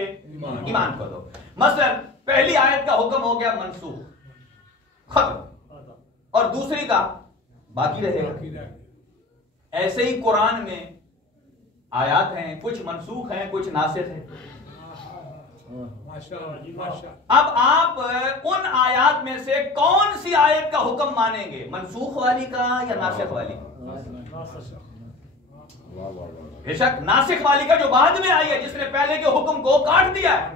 ایمان کو دو۔ مثلا پہلی آیت کا حکم ہو گیا منسوخ، ختم، اور دوسری کا باقی رہے گا۔ ایسے ہی قرآن میں آیات ہیں، کچھ منسوخ ہیں کچھ ناسخ ہیں۔ اب آپ ان آیات میں سے کون سی آیت کا حکم مانیں گے، منسوخ والی کا یا ناسخ والی کا؟ بے شک ناسخ والی کا جو بعد میں آئی ہے، جس نے پہلے کے حکم کو کاٹ دیا ہے،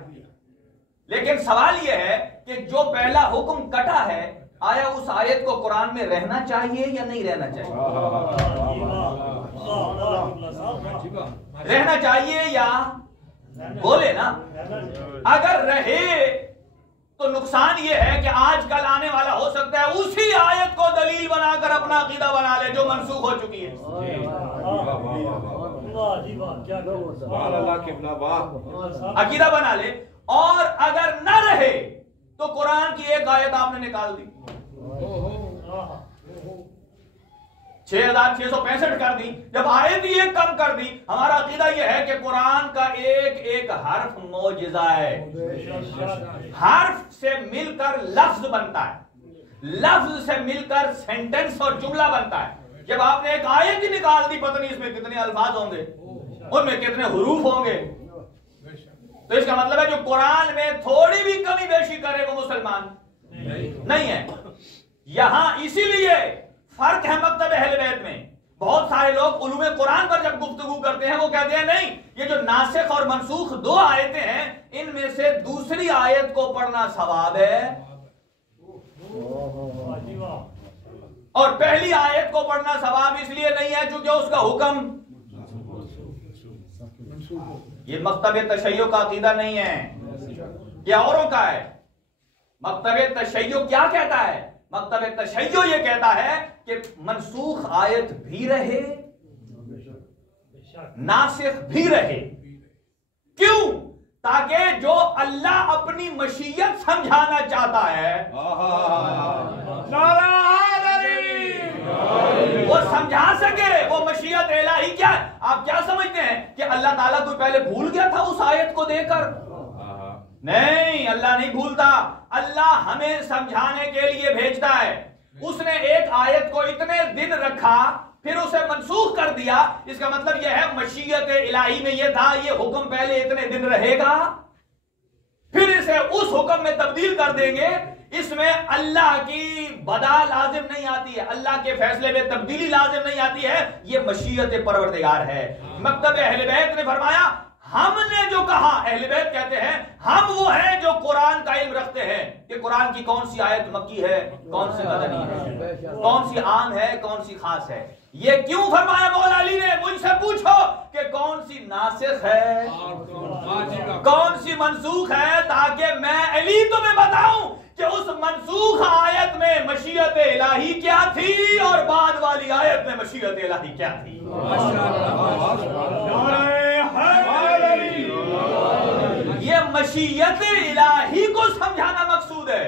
لیکن سوال یہ ہے کہ جو پہلا حکم کٹا ہے، آیا اس آیت کو قرآن میں رہنا چاہیے یا نہیں رہنا چاہیے؟ رہنا چاہیے یا بولے نا؟ اگر رہے تو نقصان یہ ہے کہ آج کل آنے والا ہو سکتا ہے اسی آیت کو دلیل بنا کر اپنا عقیدہ بنا لے جو منسوخ ہو چکی ہے۔ عقیدہ بنا لے، اور اگر نہ رہے تو قرآن کی ایک آیت آپ نے نکال دی، 6665 کر دی، جب آیت ہی ایک کم کر دی۔ ہمارا عقیدہ یہ ہے کہ قرآن کا ایک ایک حرف معجزہ ہے، حرف سے مل کر لفظ بنتا ہے، لفظ سے مل کر سینٹنس اور جملہ بنتا ہے۔ جب آپ نے ایک آیت ہی نکال دی، پتہ نہیں اس میں کتنے الفاظ ہوں گے، ان میں کتنے حروف ہوں گے، تو اس کا مطلب ہے جو قرآن میں تھوڑی بھی کمی بیشی کرے وہ مسلمان نہیں ہے۔ یہاں اسی لیے فرق ہے مکتب اہل بیت میں۔ بہت سارے لوگ علوم قرآن پر جب گفتگو کرتے ہیں وہ کہتے ہیں نہیں، یہ جو ناسخ اور منسوخ دو آیتیں ہیں، ان میں سے دوسری آیت کو پڑھنا ثواب ہے اور پہلی آیت کو پڑھنا ثواب اس لیے نہیں ہے چونکہ اس کا حکم۔ یہ مکتب تشیع کا عقیدہ نہیں ہے، یہ اوروں کا ہے۔ مکتب تشیع کیا کہتا ہے؟ مکتب تشیع یہ کہتا ہے کہ منسوخ آیت بھی رہے، ناسخ بھی رہے۔ کیوں؟ تاکہ جو اللہ اپنی مشیت سمجھانا چاہتا ہے وہ سمجھا سکے۔ وہ مشیت الہی کیا ہے؟ آپ کیا سمجھتے ہیں کہ اللہ تعالیٰ کوئی پہلے بھول گیا تھا اس آیت کو دے کر؟ نہیں، اللہ نہیں بھولتا، اللہ ہمیں سمجھانے کے لیے بھیجتا ہے۔ اس نے ایک آیت کو اتنے دن رکھا پھر اسے منسوخ کر دیا، اس کا مطلب یہ ہے مشیت الہی میں یہ تھا یہ حکم پہلے اتنے دن رہے گا، پھر اسے اس حکم میں تبدیل کر دیں گے۔ اس میں اللہ کی بدا لازم نہیں آتی ہے، اللہ کے فیصلے میں تبدیلی لازم نہیں آتی ہے، یہ مشیت پروردگار ہے۔ مکتب اہل بیت نے فرمایا ہم نے جو کہا، اہل بیت کہتے ہیں ہم وہ ہیں جو قرآن کا علم رکھتے ہیں کہ قرآن کی کون سی آیت مکی ہے، کون سی مدنی ہے، کون سی عام ہے، کون سی خاص ہے۔ یہ کیوں فرمایا مولا علی نے؟ مجھ سے پوچھو کہ کون سی ناسخ ہے، کون سی منسوخ ہے، تاکہ میں علی تمہیں بتاؤں کہ اس منسوخ آیت میں مشیت الہی کیا تھی اور بعد والی آیت میں مشیت الہی کیا تھی۔ یہ مشیت الہی کو سمجھانا مقصود ہے۔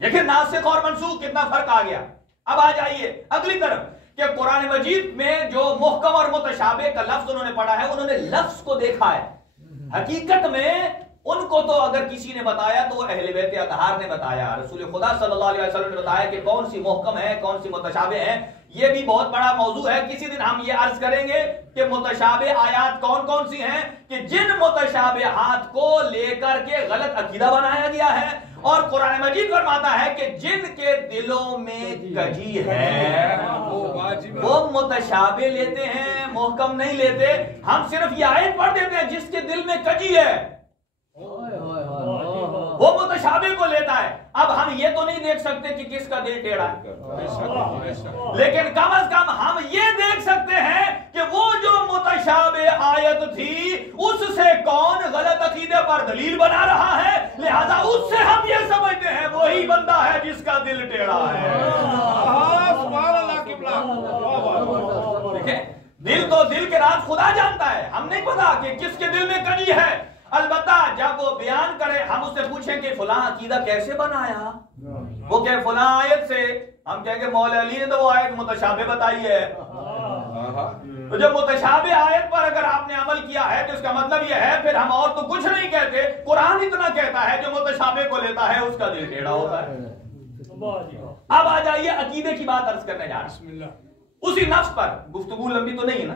دیکھیں ناسخ اور منسوخ کتنا فرق آ گیا۔ اب آ جائیے اگلی طرف کہ قرآن مجید میں جو محکم اور متشابہ کا لفظ انہوں نے پڑھا ہے، انہوں نے لفظ کو دیکھا ہے۔ حقیقت میں ان کو تو اگر کسی نے بتایا تو وہ اہل بیت اطہار نے بتایا، رسول خدا صلی اللہ علیہ وسلم نے بتایا کہ کون سی محکم ہے، کون سی متشابہ ہے۔ یہ بھی بہت بڑا موضوع ہے، کسی دن ہم یہ عرض کریں گے کہ متشابہ آیات کون کون سی ہیں کہ جن متشابہات کو لے کر کے غلط عقیدہ بنایا گیا ہے، اور قرآن مجید فرماتا ہے کہ جن کے دلوں میں کجی ہے وہ متشابہ لیتے ہیں، محکم نہیں لیتے۔ ہم صرف یہ آیت پڑھ دیتے ہیں جس کے دل میں کجی ہے وہ متشابہ کو لیتا ہے۔ اب ہم یہ تو نہیں دیکھ سکتے کہ کس کا دل ٹیڑھا ہے، لیکن کم از کم ہم یہ دیکھ سکتے ہیں کہ وہ جو متشابہ آیت تھی اس سے کون غلط عقیدے پر دلیل بنا رہا ہے، لہذا اس سے ہم یہ سمجھتے ہیں وہی بندہ ہے جس کا دل ٹیڑھا ہے۔ دیکھیں دل تو دل کے راز خدا جانتا ہے، ہم نہیں پتا کہ کس کے دل میں کجی ہے۔ البتہ جب وہ بیان کرے ہم اس سے پوچھیں کہ فلاں عقیدہ کیسے بنایا، وہ کہ فلاں آیت سے، ہم کہیں گے مولا علی نے تو وہ آیت متشابہ بتائی ہے۔ تو جب متشابہ آیت پر اگر آپ نے عمل کیا ہے تو اس کا مطلب یہ ہے پھر ہم اور تو کچھ نہیں کہتے، قرآن اتنا کہتا ہے جو متشابہ کو لیتا ہے اس کا دل ٹیڑھا ہوتا ہے۔ اب آ جائیے عقیدے کی بات عرض کرنے جا رہا ہوں، اسی نفس پر، گفتگو لمبی تو نہیں ہے نا،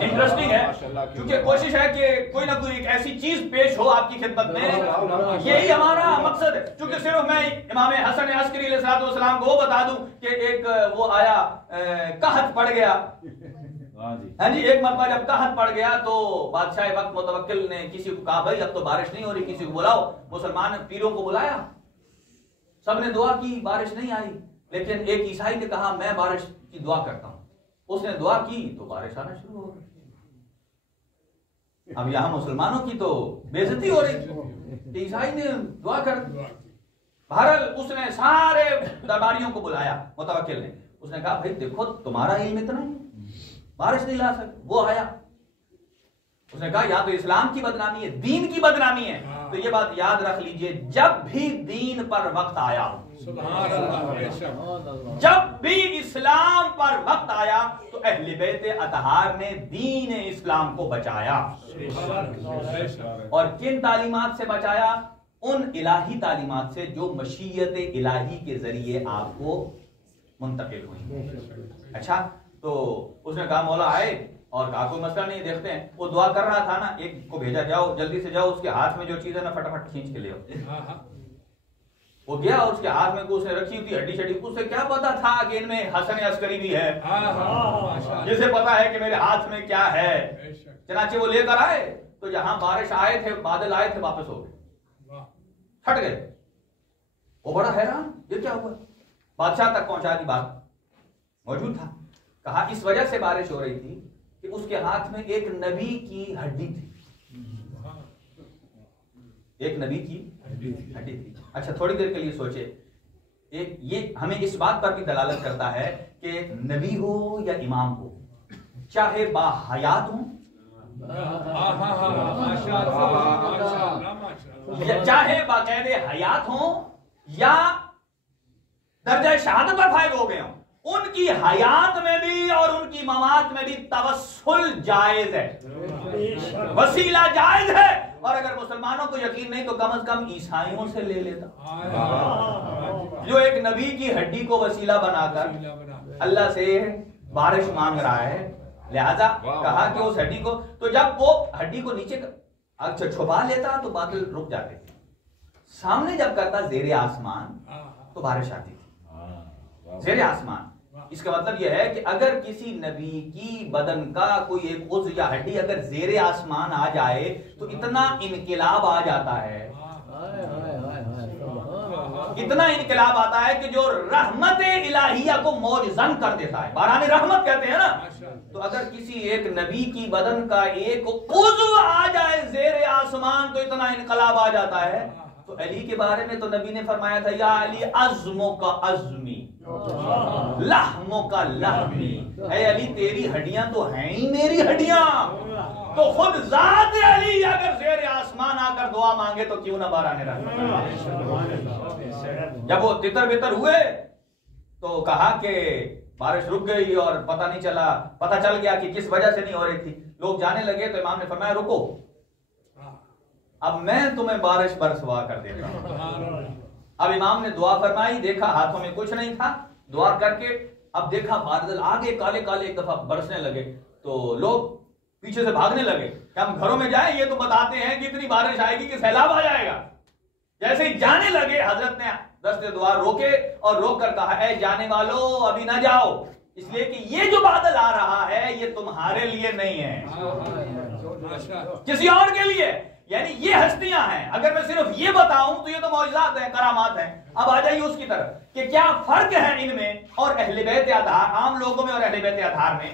انٹرسٹنگ ہے کیونکہ کوشش ہے کہ کوئی نہ کوئی ایک ایسی چیز پیش ہو آپ کی خدمت میں، یہی ہمارا مقصد ہے۔ چونکہ صرف میں امام حسن عسکری علیہ السلام کو وہ بتا دوں کہ ایک وہ آیا قحط پڑ گیا ہاں جی، ایک مرتبہ جب قحط پڑ گیا تو بادشاہ وقت متوکل نے کسی کو کہا بھائی اب تو بارش نہیں ہو رہی، کسی کو بلاؤ. مسلمان پیروں کو بلایا، سب نے دعا کی، بارش نہیں آئی. لیکن ایک عیسائی نے کہا میں بارش کی دعا کرتا ہوں. اس نے دعا کی تو بارش آنا شروع ہو گئی. اب یہاں مسلمانوں کی تو بے عزتی ہو رہی تھی، عیسائی نے دعا کر. بہرحال اس نے سارے درباریوں کو بلایا، متوکل نے. اس نے کہا بھائی دیکھو تمہارا علم اتنا ہے، بارش نہیں لا سکتے. وہ آیا، اس نے کہا یا تو اسلام کی بدنامی ہے، دین کی بدنامی ہے. تو یہ بات یاد رکھ لیجئے، جب بھی دین پر وقت آیا، جب بھی اسلام پر وقت آیا تو اہل بیت اطہار نے دین اسلام کو بچایا. اور کن تعلیمات سے بچایا؟ ان الہی تعلیمات سے جو مشیت الہی کے ذریعے آپ کو منتقل ہوئی. اچھا، تو اس نے کہا مولا آئے اور کہا کوئی مسئلہ نہیں، دیکھتے ہیں. وہ دعا کر رہا تھا نا، ایک کو بھیجا جاؤ جلدی سے جاؤ، اس کے ہاتھ میں جو چیز ہے نا فٹافٹ کھینچ کے لے آؤ. وہ گیا اور اس کے ہاتھ میں اس نے رکھی ہوئی ہڈی شڈی. اسے کیا پتا تھا کہ ان میں حسن عسکری بھی ہے، جسے پتا ہے کہ میرے ہاتھ میں کیا ہے. چنانچہ وہ لے کر آئے تو جہاں بارش آئے تھے، بادل آئے تھے، واپس ہو گئے، ہٹ گئے. وہ بڑا حیران، یہ کیا ہوا؟ بادشاہ تک پہنچا دی بات، موجود تھا. کہا اس وجہ سے بارش ہو رہی تھی کہ اس کے ہاتھ میں ایک نبی کی ہڈی تھی، ایک نبی کی ہڈی تھی. اچھا تھوڑی دیر کے لیے سوچے، یہ ہمیں اس بات پر بھی دلالت کرتا ہے کہ نبی ہو یا امام ہو، چاہے با حیات ہوں چاہے باقید حیات ہوں یا درجہ شہادت پر فائز ہو گئے ہوں، ان کی حیات میں بھی اور ان کی ممات میں بھی توسل جائز ہے، وسیلہ جائز ہے. اور اگر مسلمانوں کو یقین نہیں تو کم از کم عیسائیوں سے لے لیتا، جو ایک نبی کی ہڈی کو وسیلہ بنا کر اللہ سے بارش مانگ رہا ہے. لہذا کہا کہ اس ہڈی کو، تو جب وہ ہڈی کو نیچے چھپا لیتا تو بادل رک جاتے تھے، سامنے جب کرتا زیر آسمان تو بارش آتی تھی. زیر آسمان اس کا مطلب یہ ہے کہ اگر کسی نبی کی بدن کا کوئی ایک عضو یا ہڈی اگر زیر آسمان آ جائے تو اتنا انقلاب آ جاتا ہے، اتنا انقلاب آتا ہے کہ جو رحمت الہیہ کو موجزن کر دیتا ہے. باران رحمت کہتے ہیں نا. تو اگر کسی ایک نبی کی بدن کا ایک عضو آ جائے زیر آسمان تو اتنا انقلاب آ جاتا ہے. تو علی کے بارے میں تو نبی نے فرمایا تھا یا علی عظموں کا عظمی لحموں کا لحمی، اے علی تیری ہڈیاں تو ہیں ہی میری ہڈیاں. تو خود ذات علی اگر زیر آسمان آ کر دعا مانگے تو کیوں نہ باران رحمت. جب وہ تتر بتر ہوئے تو کہا کہ بارش رک گئی اور پتہ چل گیا کہ کس وجہ سے نہیں ہو رہی تھی. لوگ جانے لگے تو امام نے فرمایا رکو، اب میں تمہیں بارش برسوا کر دیتا ہوں. اب امام نے دعا فرمائی، دیکھا ہاتھوں میں کچھ نہیں تھا، دعا کر کے اب دیکھا بادل آگے کالے کالے ایک دفعہ برسنے لگے تو لوگ پیچھے سے بھاگنے لگے کہ ہم گھروں میں جائیں، یہ تو بتاتے ہیں کہ اتنی بارش آئے گی کہ سیلاب آ جائے گا. جیسے ہی جانے لگے حضرت نے دست دعا روکے اور روک کر کہا اے جانے والو ابھی نہ جاؤ، اس لیے کہ یہ جو بادل آ رہا ہے یہ تمہارے لیے نہیں ہے، کسی اور کے لیے. یعنی یہ ہستیاں ہیں، اگر میں صرف یہ بتاؤں تو یہ تو معجزات ہیں، کرامات ہیں. اب آ جائیے اس کی طرف کہ کیا فرق ہے ان میں اور اہل بیت اطہار، عام لوگوں میں اور اہل بیت اطہار میں.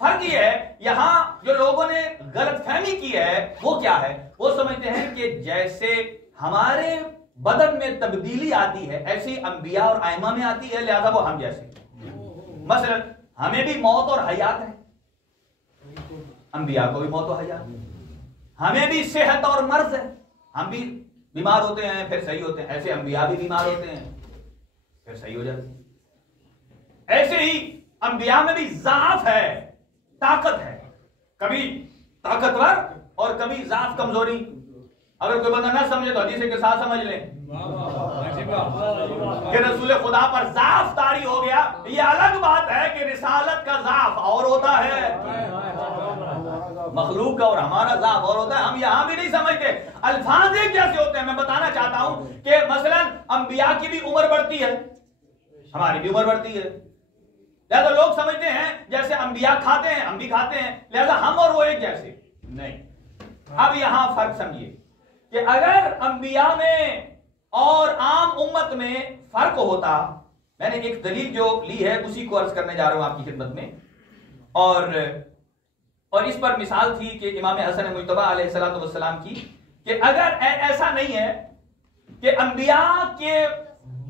فرق یہ ہے یہاں جو لوگوں نے غلط فہمی کی ہے وہ کیا ہے، وہ سمجھتے ہیں کہ جیسے ہمارے بدن میں تبدیلی آتی ہے ایسی انبیاء اور ائمہ میں آتی ہے، لہذا وہ ہم جیسے. مثلا ہمیں بھی موت اور حیات ہے، انبیاء کو بھی موت و حیات ہے. ہمیں بھی صحت اور مرض ہے، ہم بھی بیمار ہوتے ہیں پھر صحیح ہوتے ہیں، ایسے انبیاء بھی بیمار ہوتے ہیں پھر صحیح ہو جاتے ہیں. ایسے ہی انبیاء میں بھی ضعف ہے، طاقت ہے، کبھی طاقتور اور کبھی ضعف کمزوری. اگر کوئی بندہ نہ سمجھے تو حدیث کے ساتھ سمجھ لیں کہ رسول خدا پر ضعف طاری ہو گیا. یہ الگ بات ہے کہ رسالت کا ضعف اور ہوتا ہے، مخلوق کا اور ہمارا ضعف اور ہوتا ہے. ہم یہاں بھی نہیں سمجھتے، الفاظ ایک جیسے ہوتے ہیں. میں بتانا چاہتا ہوں کہ مثلا انبیاء کی بھی عمر بڑھتی ہے، ہماری بھی عمر بڑھتی ہے. لہذا لوگ سمجھتے ہیں جیسے انبیاء کھاتے ہیں ہم بھی کھاتے ہیں لہذا ہم اور وہ ایک جیسے نہیں. اب یہاں فرق سمجھیے کہ اگر انبیاء میں اور عام امت میں فرق ہوتا، میں نے ایک دلیل جو لی ہے اسی کو عرض کرنے جا رہا ہوں آپ کی خدمت میں، اور اس پر مثال تھی کہ امام حسن مجتبی علیہ الصلوۃ والسلام کی، کہ اگر ایسا نہیں ہے کہ انبیاء کے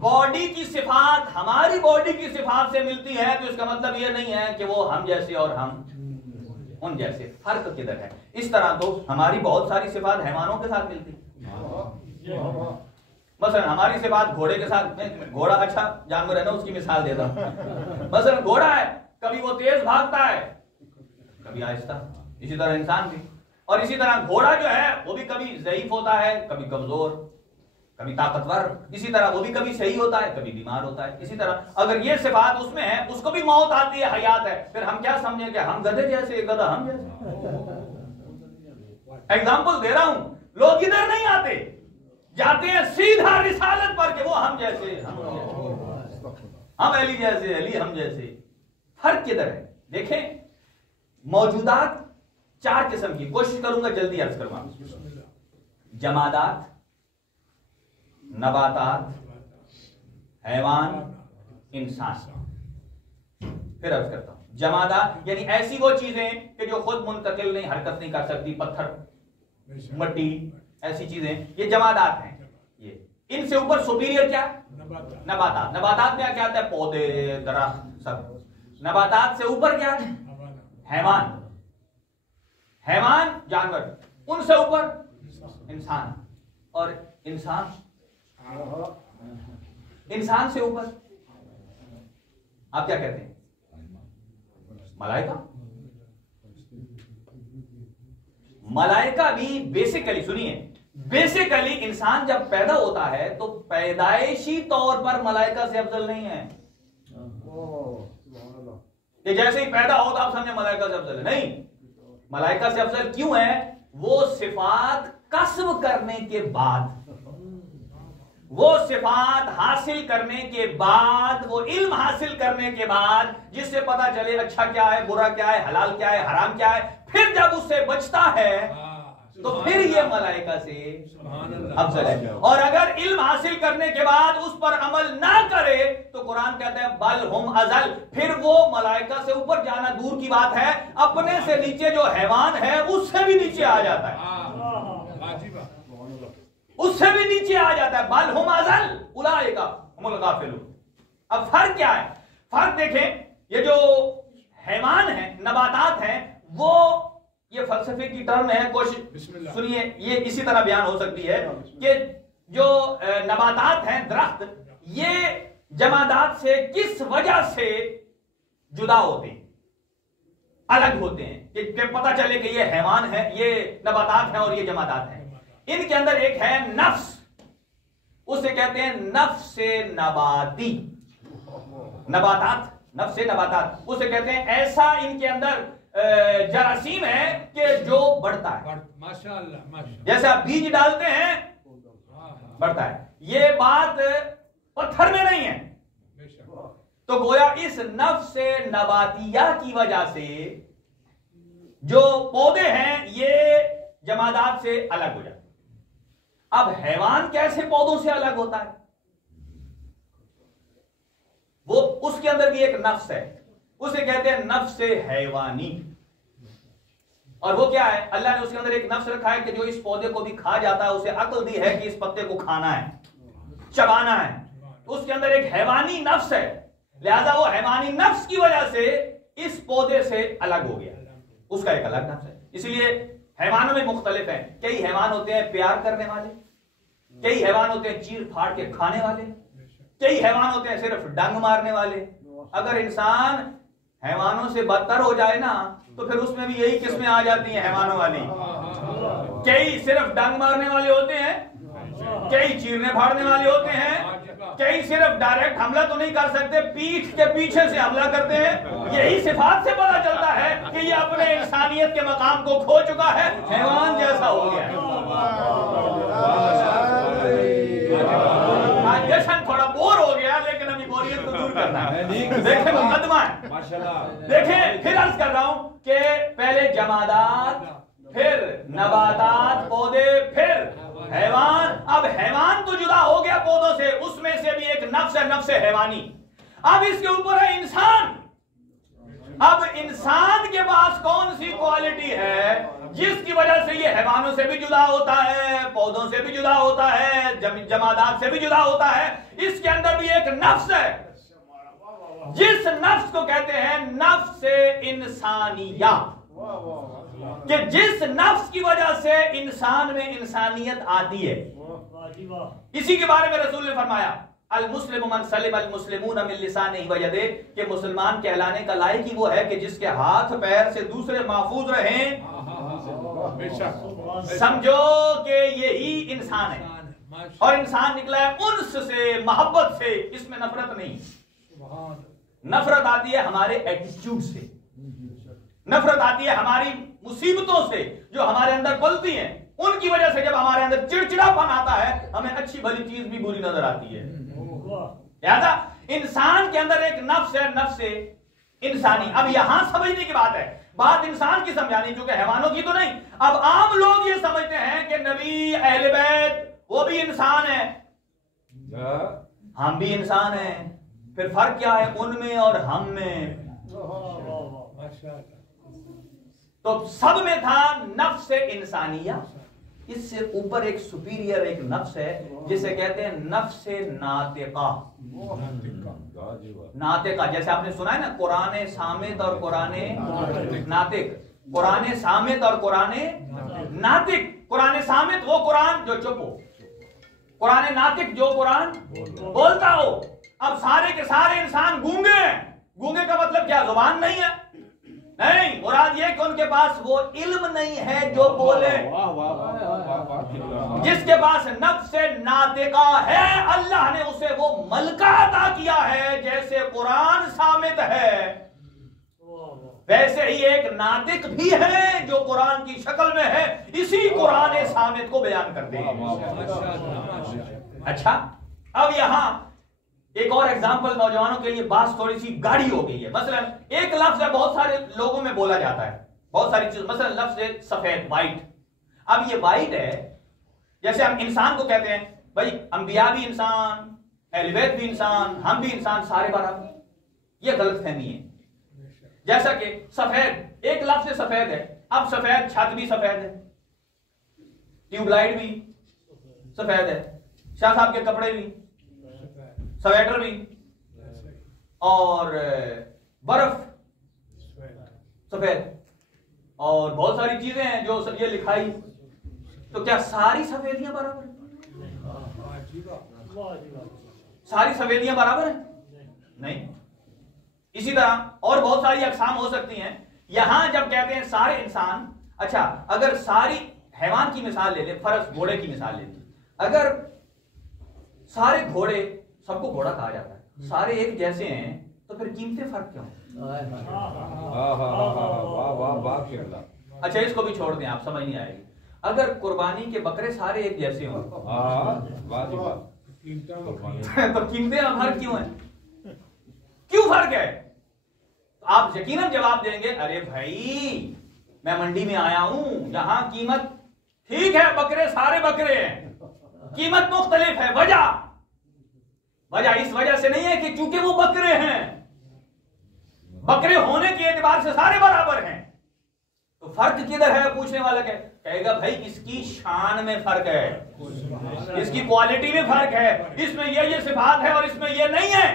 باڈی کی صفات ہماری باڈی کی صفات سے ملتی ہے تو اس کا مطلب یہ نہیں ہے کہ وہ ہم جیسے اور ہم ان جیسے. فرق کدھر ہے؟ اس طرح تو ہماری بہت ساری صفات حیوانوں کے ساتھ ملتی. مثلا ہماری صفات گھوڑے کے ساتھ، گھوڑا اچھا جانور ہے نا، اس کی مثال دیتا ہوں. مثلا گھوڑا ہے، کبھی وہ تیز بھاگتا ہے کبھی آہستہ، اسی طرح انسان بھی. اور اسی طرح گھوڑا جو ہے وہ بھی کبھی ضعیف ہوتا ہے کبھی کمزور کبھی طاقتور، اسی طرح وہ بھی کبھی صحیح ہوتا ہے کبھی بیمار ہوتا ہے. اسی طرح اگر یہ صفات اس میں ہے، اس کو بھی موت آتی ہے، حیات ہے، پھر ہم کیا سمجھیں کہ ہم گدھے جیسے، گدھا ہم جیسے. ایگزامپل دے رہا ہوں، لوگ ادھر نہیں آتے، جاتے ہیں سیدھا رسالت پر کہ وہ ہم جیسے، ہم علی جیسے، علی ہم جیسے. فرق کدھر ہے؟ دیکھیں موجودات چار قسم کی، کوشش کروں گا جلدی عرض کروں. جمادات، نباتات، حیوان، انسان. پھر عرض کرتا ہوں. جمادات یعنی ایسی وہ چیزیں کہ جو خود منتقل نہیں، حرکت نہیں کر سکتی، پتھر، مٹی، ایسی چیزیں، یہ جمادات ہیں. یہ ان سے اوپر سپیریئر کیا؟ نباتات. نباتات میں کیا آتا ہے؟ پودے، درخت، سب. نباتات سے اوپر کیا ہے؟ حیوان. حیوان جانور، ان سے اوپر انسان. اور انسان، انسان سے اوپر آپ کیا کہتے ہیں؟ ملائکہ. ملائکہ بھی بیسیکلی، سنیے، بیسیکلی انسان جب پیدا ہوتا ہے تو پیدائشی طور پر ملائکہ سے افضل نہیں ہے. کہ جیسے ہی پیدا ہوتا آپ سمجھیں ملائکہ سے افضل ہے، نہیں. ملائکہ سے افضل کیوں ہے؟ وہ صفات کسب کرنے کے بعد، وہ صفات حاصل کرنے کے بعد، وہ علم حاصل کرنے کے بعد جس سے پتا چلے اچھا کیا ہے، برا کیا ہے، حلال کیا ہے، حرام کیا ہے، پھر جب اس سے بچتا ہے تو پھر یہ ملائکہ سے افضل ہے. اور اگر علم حاصل کرنے کے بعد اس پر عمل نہ کرے تو قرآن کہتا ہے بل ہم ازل، پھر وہ ملائکہ سے اوپر جانا دور کی بات ہے، اپنے سے نیچے جو حیوان ہے اس سے بھی نیچے آ جاتا ہے، اس سے بھی نیچے آ جاتا ہے. بل ہم ازل اولئک هم الغافلون. اب فرق کیا ہے؟ فرق دیکھیں، یہ جو حیوان ہیں، نباتات ہیں، وہ یہ فلسفے کی ٹرم ہے، کوشش سنیے، یہ اسی طرح بیان ہو سکتی ہے کہ جو نباتات ہیں، درخت، یہ جمادات سے کس وجہ سے جدا ہوتے ہیں، الگ ہوتے ہیں، کہ پتہ چلے کہ یہ حیوان ہے، یہ نباتات ہیں اور یہ جمادات ہیں. ان کے اندر ایک ہے نفس، اسے کہتے ہیں نفس نباتی. نباتات، نفس نباتات، اسے کہتے ہیں ایسا ان کے اندر جراثیم ہے کہ جو بڑھتا ہے. ماشاءاللہ، جیسے آپ بیج ڈالتے ہیں بڑھتا ہے. یہ بات پتھر میں نہیں ہے. تو گویا اس نفس نباتیہ کی وجہ سے جو پودے ہیں یہ جمادات سے الگ ہو جاتے ہیں. اب حیوان کیسے پودوں سے الگ ہوتا ہے؟ وہ اس کے اندر بھی ایک نفس ہے، اسے کہتے ہیں نفس حیوانی. اور وہ کیا ہے؟ اللہ نے اس کے اندر ایک نفس رکھا ہے کہ جو اس پودے کو بھی کھا جاتا ہے، اسے عقل دی ہے کہ اس پتے کو کھانا ہے، چبانا ہے. اس کے اندر ایک حیوانی نفس ہے، لہذا وہ حیوانی نفس کی وجہ سے اس پودے سے الگ ہو گیا، اس کا ایک الگ نفس ہے. اس لیے حیوانوں میں مختلف ہیں. کئی حیوان ہوتے ہیں پیار کرنے والے، کئی حیوان ہوتے ہیں چیر پھاڑ کے کھانے والے، کئی حیوان ہوتے ہیں صرف ڈنگ مارنے والے. اگر انسان حیوانوں سے بدتر ہو جائے نا تو پھر اس میں بھی یہی قسمیں آ جاتی ہیں حیوانوں والی. کئی صرف ڈنگ مارنے والے ہوتے ہیں، کئی چیرنے پھاڑنے والے ہوتے ہیں، کئی صرف ڈائریکٹ حملہ تو نہیں کر سکتے، پیٹھ کے پیچھے سے حملہ کرتے ہیں. یہی صفات سے پتا چلتا ہے کہ یہ اپنے انسانیت کے مقام کو کھو چکا ہے، حیوان جیسا ہو گیا ہے. جشن تھوڑا بور ہو گیا لیکن ابھی بوریت کو دور ثابت کرنا ہے. دیکھیں مقدمہ ہے. ماشاءاللہ. دیکھیں پھر عرض کر رہا ہوں کہ پہلے جمادات، پھر نباتات پودے، پھر حیوان. اب حیوان تو جدا ہو گیا پودوں سے، اس میں سے بھی ایک نفس ہے، نفس حیوانی. اب اس کے اوپر ہے انسان. اب انسان کے پاس کون سی کوالٹی ہے جس کی وجہ سے یہ حیوانوں سے بھی جدا ہوتا ہے، پودوں سے بھی جدا ہوتا ہے، جمادات سے بھی جدا ہوتا ہے؟ اس کے اندر بھی ایک نفس ہے، جس نفس کو کہتے ہیں نفس انسانیہ، کہ جس نفس کی وجہ سے انسان میں انسانیت آتی ہے. اسی کے بارے میں رسول نے فرمایا المسلم من سلم المسلمون من لسانہ و یدہ، کہ مسلمان کہلانے کا لائق ہی وہ ہے کہ جس کے ہاتھ پیر سے دوسرے محفوظ رہیں. سمجھو کہ یہی انسان ہے، اور انسان نکلا ہے انس سے، محبت سے. اس میں نفرت نہیں. نفرت آتی ہے ہمارے ایٹیٹیوڈ سے، نفرت آتی ہے ہماری مصیبتوں سے جو ہمارے اندر پلتی ہیں. ان کی وجہ سے جب ہمارے اندر چڑچڑا پن آتا ہے، ہمیں اچھی بھلی چیز بھی بری نظر آتی ہے. لہذا انسان کے اندر ایک نفس ہے، نفس انسانی. اب یہاں سمجھنے کی بات ہے، بات انسان کی سمجھانی، چونکہ حیوانوں کی تو نہیں. اب عام لوگ یہ سمجھتے ہیں کہ نبی، اہل بیت وہ بھی انسان ہے، ہم بھی انسان ہیں. پھر فرق کیا ہے ان میں اور ہم میں؟ تو سب میں تھا نفس انسانیہ. اس سے اوپر ایک سپیریئر ایک نفس ہے جسے کہتے ہیں نفس ناطقہ. ناطقہ جیسے آپ نے سنا ہے نا، قرآن صامت اور قرآن ناطق. قرآن صامت اور قرآن ناطق. قرآن صامت وہ قرآن جو چپ ہو، قرآن ناطق جو قرآن بولتا ہو. اب سارے کے سارے انسان گونگے ہیں. گونگے کا مطلب کیا؟ زبان نہیں ہے؟ نہیں، مراد یہ کہ ان کے پاس وہ علم نہیں ہے جو بولے. جس کے پاس نفس ناطقہ ہے، اللہ نے اسے وہ ملکہ عطا کیا ہے. جیسے قرآن صامت ہے ویسے ہی ایک ناطق بھی ہے جو قرآن کی شکل میں ہے. اسی قرآن صامت کو بیان کرتے ہیں. اچھا، اب یہاں ایک اور ایگزامپل نوجوانوں کے لیے بات تھوڑی سی گاڑی ہو گئی ہے. مثلا ایک لفظ ہے، بہت سارے لوگوں میں بولا جاتا ہے بہت ساری چیز. مثلا لفظ ہے سفید، وائٹ. اب یہ وائٹ ہے، جیسے ہم انسان کو کہتے ہیں بھائی انبیاء بھی انسان، اہل بیت بھی انسان، ہم بھی انسان، سارے برابر. یہ غلط فہمی ہے. جیسا کہ سفید، ایک لفظ ہے سفید ہے. اب سفید چھت بھی سفید ہے، ٹیوب لائٹ بھی سفید ہے، شاہ صاحب کے کپڑے بھی، سویٹر بھی، اور برف سفید، اور بہت ساری چیزیں ہیں جو یہ لکھائی. تو کیا ساری سفیدیاں برابر ہیں؟ ساری سفیدیاں برابر ہیں؟ نہیں. اسی طرح اور بہت ساری اقسام ہو سکتی ہیں. یہاں جب کہتے ہیں سارے انسان، اچھا اگر ساری حیوان کی مثال لے لیں، فرض گھوڑے کی مثال لے لیں. اگر سارے گھوڑے، سب کو گھوڑا کہا جاتا ہے، سارے ایک جیسے ہیں، تو پھر قیمتیں فرق کیوں؟ اچھا اس کو بھی چھوڑ دیں، آپ سمجھ نہیں آئے گی. اگر قربانی کے بکرے سارے ایک جیسے ہوں تو قیمتیں فرق کیوں ہیں؟ کیوں فرق ہے؟ آپ یقیناً جواب دیں گے ارے بھائی میں منڈی میں آیا ہوں، یہاں قیمت ٹھیک ہے، بکرے سارے بکرے ہیں، قیمت مختلف ہے. وجہ اس وجہ سے نہیں ہے کہ چونکہ وہ بکرے ہیں، بکرے ہونے کے اعتبار سے سارے برابر ہیں. تو فرق کدھر ہے؟ پوچھنے والا کہے گا بھائی اس کی شان میں فرق ہے، اس کی کوالٹی میں فرق ہے، اس میں یہ صفات ہے اور اس میں یہ نہیں ہے.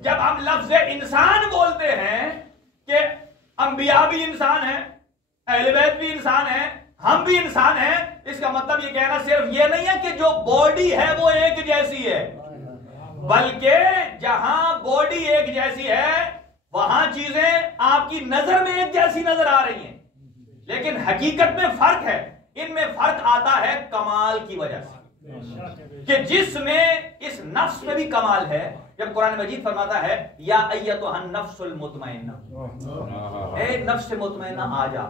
جب ہم لفظ انسان بولتے ہیں کہ انبیاء بھی انسان ہیں، اہل بیت بھی انسان ہیں، ہم بھی انسان ہیں، اس کا مطلب یہ کہنا صرف یہ نہیں ہے کہ جو باڈی ہے وہ ایک جیسی ہے، بلکہ جہاں باڈی ایک جیسی ہے وہاں چیزیں آپ کی نظر میں ایک جیسی نظر آ رہی ہیں، لیکن حقیقت میں فرق ہے. ان میں فرق آتا ہے کمال کی وجہ سے، کہ جس میں اس نفس میں بھی کمال ہے. جب قرآن مجید فرماتا ہے یا ایتھا النفس المطمئنہ، اے نفس مطمئنہ آ جا،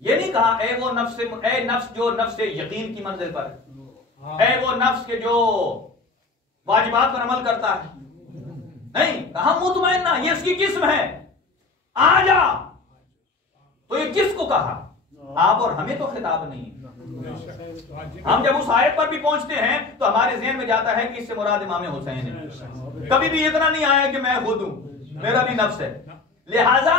یہ نہیں کہا اے وہ نفس، اے نفس جو نفس یقین کی منزل پر ہے، اے وہ نفس کے جو واجبات پر عمل کرتا ہے، نہیں کہا مطمئنہ، یہ اس کی قسم ہے، آ جا. تو یہ کس کو کہا؟ آپ اور ہمیں تو خطاب نہیں. ہم جب اس آیت پر بھی پہنچتے ہیں تو ہمارے ذہن میں جاتا ہے کہ اس سے مراد امام حسین ہے. کبھی بھی اتنا نہیں آیا کہ میں خود ہوں، میرا بھی نفس ہے. لہذا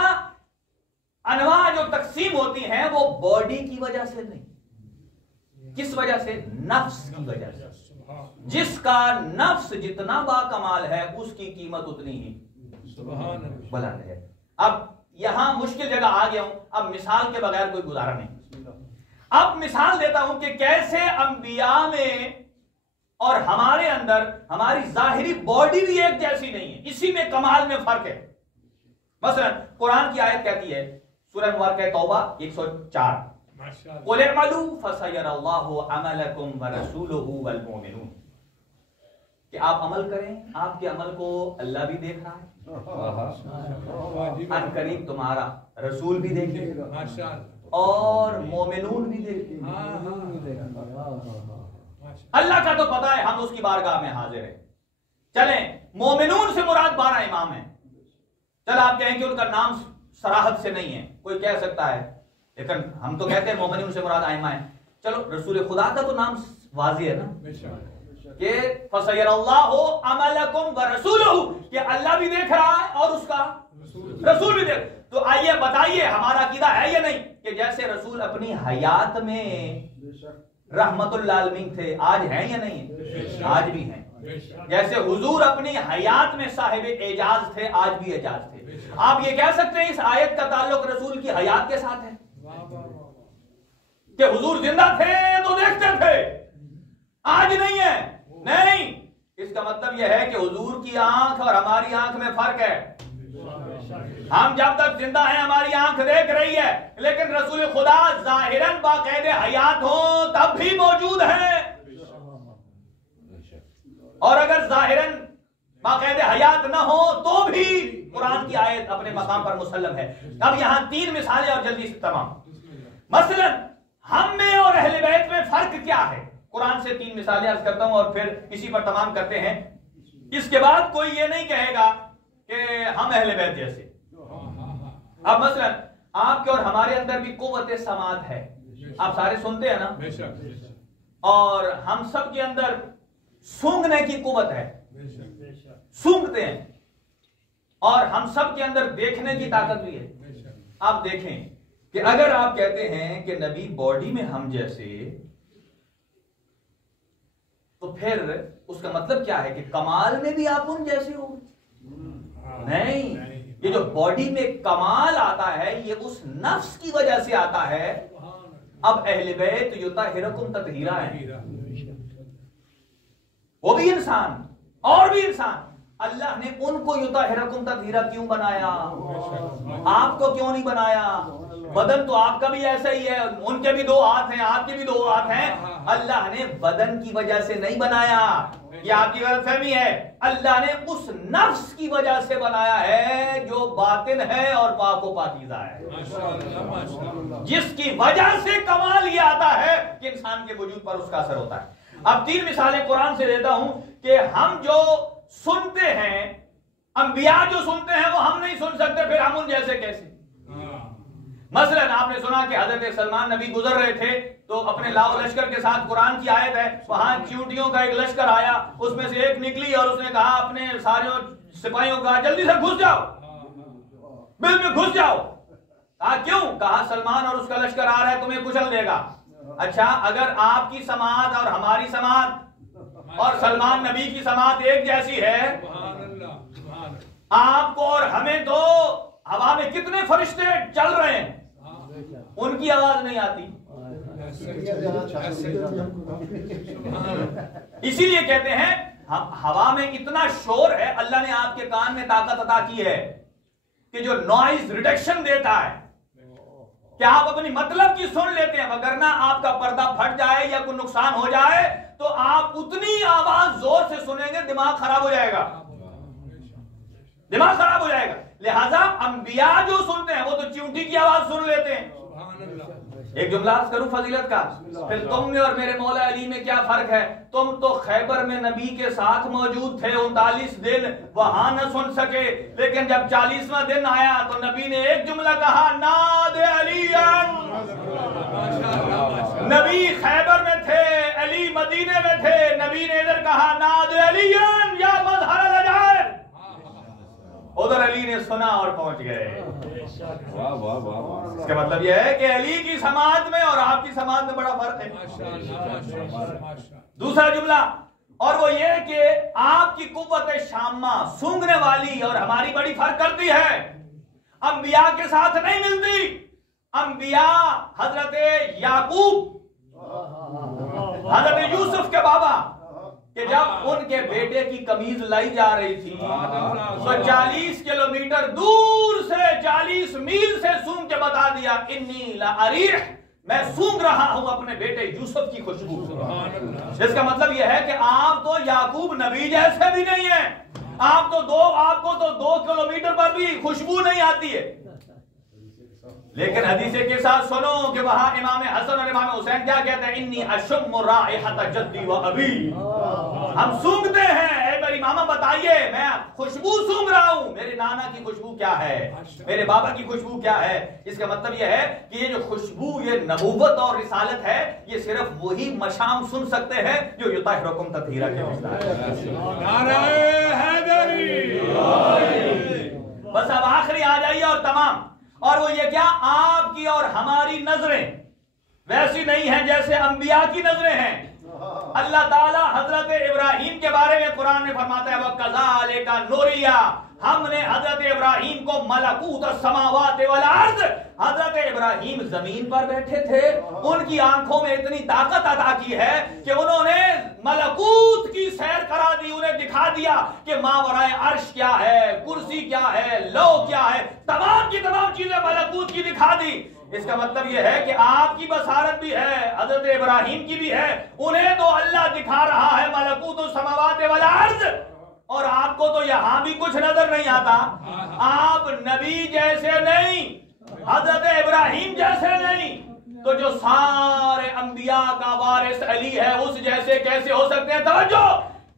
انواع جو تقسیم ہوتی ہیں وہ باڈی کی وجہ سے نہیں. کس وجہ سے؟ نفس کی وجہ سے. جس کا نفس جتنا با کمال ہے اس کی قیمت اتنی ہی بلند ہے. اب یہاں مشکل جگہ آ گیا ہوں، اب مثال کے بغیر کوئی گزارا نہیں. اب مثال دیتا ہوں کہ کیسے انبیاء میں اور ہمارے اندر ہماری ظاہری باڈی بھی ایک جیسی نہیں ہے، اسی میں کمال میں فرق ہے. مثلا قرآن کی آیت کہتی ہے سورہ مبارکہ توبہ 104، قُلِ اعْمَلُوا فَسَيَرَى اللَّهُ عَمَلَكُمْ وَرَسُولُهُ وَالْمُؤْمِنُونَ، کہ آپ عمل کریں، آپ کے عمل کو اللہ بھی دیکھ رہا ہے، ان قریب تمہارا رسول بھی دیکھے گا اور مومنون بھی دیکھیں. اللہ کا تو پتا ہے، ہم اس کی بارگاہ میں حاضر ہیں. چلیں مومنون سے مراد 12 امام ہیں. چل آپ کہیں کہ ان کا نام صراحت سے نہیں ہے، کوئی کہہ سکتا ہے، لیکن ہم تو کہتے ہیں مومنون سے مراد ائمہ ہیں. چلو رسول خدا کا تو نام واضح ہے نا کہ فَسَيَرَى اللَّهُ عَمَلَكُمْ وَرَسُولُهُ، کہ اللہ بھی دیکھ رہا ہے اور اس کا رسول بھی دیکھ. تو آئیے بتائیے ہمارا عقیدہ ہے یا نہیں کہ جیسے رسول اپنی حیات میں رحمت للعالمین تھے، آج ہیں یا نہیں؟ آج بھی ہیں. جیسے حضور اپنی حیات میں صاحب اعجاز تھے، آج بھی اعجاز تھے. آپ یہ کہہ سکتے ہیں اس آیت کا تعلق رسول کی حیات کے ساتھ ہے کہ حضور زندہ تھے تو دیکھتے تھے، آج نہیں ہے؟ نہیں. اس کا مطلب یہ ہے کہ حضور کی آنکھ اور ہماری آنکھ میں فرق ہے. ہم جب تک زندہ ہیں ہماری آنکھ دیکھ رہی ہے، لیکن رسول خدا ظاہراً باقید حیات ہوں تب بھی موجود ہیں، اور اگر ظاہراً باقید حیات نہ ہو تو بھی قرآن کی آیت اپنے مقام پر مسلم ہے. اب یہاں 3 مثالیں اور جلدی سے تمام. مثلا ہم میں اور اہل بیت میں فرق کیا ہے؟ قرآن سے 3 مثالیں عرض کرتا ہوں اور پھر اسی پر تمام کرتے ہیں. اس کے بعد کوئی یہ نہیں کہے گا کہ ہم اہل بیت جیسے. اب مثلا آپ کے اور ہمارے اندر بھی قوت سماعت ہے، آپ سارے سنتے ہیں نا، اور ہم سب کے اندر سونگنے کی قوت ہے، سونگتے ہیں، اور ہم سب کے اندر دیکھنے کی طاقت بھی ہے. آپ دیکھیں کہ اگر آپ کہتے ہیں کہ نبی باڈی میں ہم جیسے، تو پھر اس کا مطلب کیا ہے کہ کمال میں بھی آپ ان جیسے ہو؟ نہیں. یہ جو باڈی میں کمال آتا ہے یہ اس نفس کی وجہ سے آتا ہے. اب اہل بیت یطہرکم تطہیرا ہے، وہ بھی انسان اور بھی انسان. اللہ نے ان کو یطہرکم تطہیرا کیوں بنایا؟ آپ کو کیوں نہیں بنایا؟ بدن تو آپ کا بھی ایسا ہی ہے، ان کے بھی 2 ہاتھ ہیں، آپ کے بھی 2 ہاتھ ہیں. اللہ نے بدن کی وجہ سے نہیں بنایا، یہ آپ کی غلط فہمی ہے. اللہ نے اس نفس کی وجہ سے بنایا ہے جو باطن ہے اور پاک و پاکیزہ ہے، جس کی وجہ سے کمال یہ آتا ہے کہ انسان کے وجود پر اس کا اثر ہوتا ہے. اب 3 مثالیں قرآن سے دیتا ہوں کہ ہم جو سنتے ہیں، انبیاء جو سنتے ہیں وہ ہم نہیں سن سکتے، پھر ہم ان جیسے کیسے؟ مثلا آپ نے سنا کہ حضرت سلمان نبی گزر رہے تھے تو اپنے لاؤ لشکر کے ساتھ، قرآن کی آیت ہے، وہاں چیونٹیوں کا ایک لشکر آیا، اس میں سے ایک نکلی اور اس نے کہا اپنے سارے سپاہیوں کا جلدی سے گھس جاؤ، بل میں گھس جاؤ. کہا کیوں؟ کہا سلمان اور اس کا لشکر آ رہا ہے، تمہیں کچل دے گا. اچھا اگر آپ کی سماعت اور ہماری سماعت اور سلمان نبی کی سماعت ایک جیسی ہے، آپ کو اور ہمیں تو ہوا میں کتنے فرشتے چل رہے ہیں، ان کی آواز نہیں آتی. اسی لیے کہتے ہیں ہوا میں اتنا شور ہے، اللہ نے آپ کے کان میں طاقت عطا کی ہے کہ جو نوائز ریڈکشن دیتا ہے کہ آپ اپنی مطلب کی سن لیتے ہیں، وگرنہ آپ کا پردہ پھٹ جائے یا کوئی نقصان ہو جائے تو آپ اتنی آواز زور سے سنیں گے دماغ خراب ہو جائے گا، دماغ خراب ہو جائے گا. لہذا انبیاء جو سنتے ہیں وہ تو چیونٹی کی آواز سن لیتے ہیں، ایک جملہ عرض کروں فضیلت کا، پھر تم میں اور میرے مولا علی میں کیا فرق ہے؟ تم تو خیبر میں نبی کے ساتھ موجود تھے 39 دن، وہاں نہ سن سکے، لیکن جب 40واں دن آیا تو نبی نے ایک جملہ کہا، ناد علی۔ نبی خیبر میں تھے، علی مدینے میں تھے، نبی نے ادھر کہا ناد علی یا مظہر العجائب، ادھر علی نے سنا اور پہنچ گئے۔ اس کا مطلب یہ ہے کہ علی کی سماعت میں اور آپ کی سماعت میں بڑا فرق ہے۔ دوسرا جملہ اور وہ یہ کہ آپ کی قوت شامہ سونگنے والی اور ہماری بڑی فرق کرتی ہے، انبیاء کے ساتھ نہیں ملتی۔ انبیاء حضرت یعقوب، حضرت یوسف کے بابا، کہ جب ان کے بیٹے کی قمیض لائی جا رہی تھی تو 40 کلومیٹر دور سے 40 میل سے سونگ کے بتا دیا، انی لأریح، میں سونگ رہا ہوں اپنے بیٹے یوسف کی خوشبو۔ اس کا مطلب یہ ہے کہ آپ تو یعقوب نبی جیسے بھی نہیں ہیں، آپ کو تو 2 کلومیٹر پر بھی خوشبو نہیں آتی ہے۔ لیکن حدیث کے ساتھ سنو کہ وہاں امام حسن اور امام حسین کیا کہتے ہیں، انی اشم رائحۃ جدی و ابی، ہم سونگتے ہیں، اے میری ماما بتائیے، میں خوشبو سونگ رہا ہوں، میرے نانا کی خوشبو کیا ہے، میرے بابا کی خوشبو کیا ہے۔ اس کا مطلب یہ ہے کہ یہ جو خوشبو، یہ نبوت اور رسالت ہے، یہ صرف وہی مشام سن سکتے ہیں جو یطہرکم تطہیرا کے مستحق۔ نعرہ حیدری۔ بس اب آخری آ جائیے اور تمام، اور وہ یہ کیا، آپ کی اور ہماری نظریں ویسی نہیں ہیں جیسے انبیاء کی نظریں ہیں۔ اللہ تعالیٰ حضرت ابراہیم کے بارے میں قرآن میں فرماتا ہے وَكَذَلِكَ نُرِيَ، ہم نے حضرت ابراہیم کو ملکوت السماوات والارض، حضرت ابراہیم زمین پر بیٹھے تھے، ان کی آنکھوں میں اتنی طاقت عطا کی ہے کہ انہوں نے ملکوت کی سیر کرا دی، انہیں دکھا دیا کہ ماورائے عرش کیا ہے، کرسی کیا ہے، لو کیا ہے، تمام کی تمام چیزیں ملکوت کی دکھا دی۔ اس کا مطلب یہ ہے کہ آپ کی بصارت بھی ہے، حضرت ابراہیم کی بھی ہے، انہیں تو اللہ دکھا رہا ہے ملکوت السماوات والارض، اور آپ کو تو یہاں بھی کچھ نظر نہیں آتا۔ آپ نبی جیسے نہیں، حضرت ابراہیم جیسے نہیں، تو جو سارے انبیاء کا وارث علی ہے اس جیسے کیسے ہو سکتے ہیں؟ توجہ،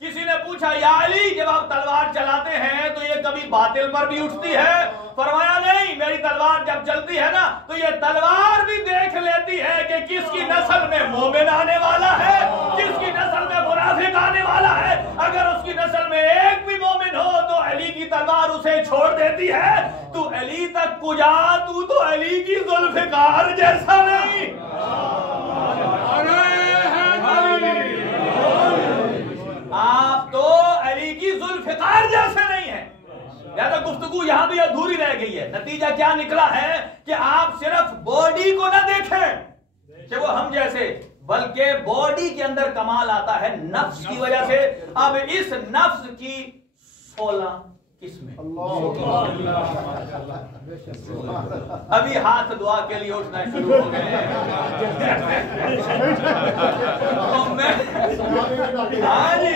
کسی نے پوچھا یا علی جب آپ تلوار چلاتے ہیں تو یہ کبھی باطل پر بھی اٹھتی ہے؟ فرمایا نہیں، میری تلوار جب چلتی ہے نا تو یہ تلوار بھی دیکھ لیتی ہے کہ کس کی نسل میں مومن آنے والا ہے، کس کی نسل میں منافق آنے والا ہے۔ اگر اس کی نسل میں ایک بھی مومن ہو تو علی کی تلوار اسے چھوڑ دیتی ہے۔ تو علی تک کو جا، تو علی کی ذوالفقار جیسا نہیں۔ آپ تو علی کی ذوالفقار جیسے نہیں ہیں، لہذا گفتگو یہاں بھی ادھوری رہ گئی ہے۔ نتیجہ کیا نکلا ہے کہ آپ صرف باڈی کو نہ دیکھیں کہ وہ ہم جیسے، بلکہ باڈی کے اندر کمال آتا ہے نفس کی وجہ سے۔ اب اس نفس کی 16 قسمیں، ابھی ہاتھ دعا کے لیے اٹھنا شروع ہو گئے ہیں۔ ہاں جی،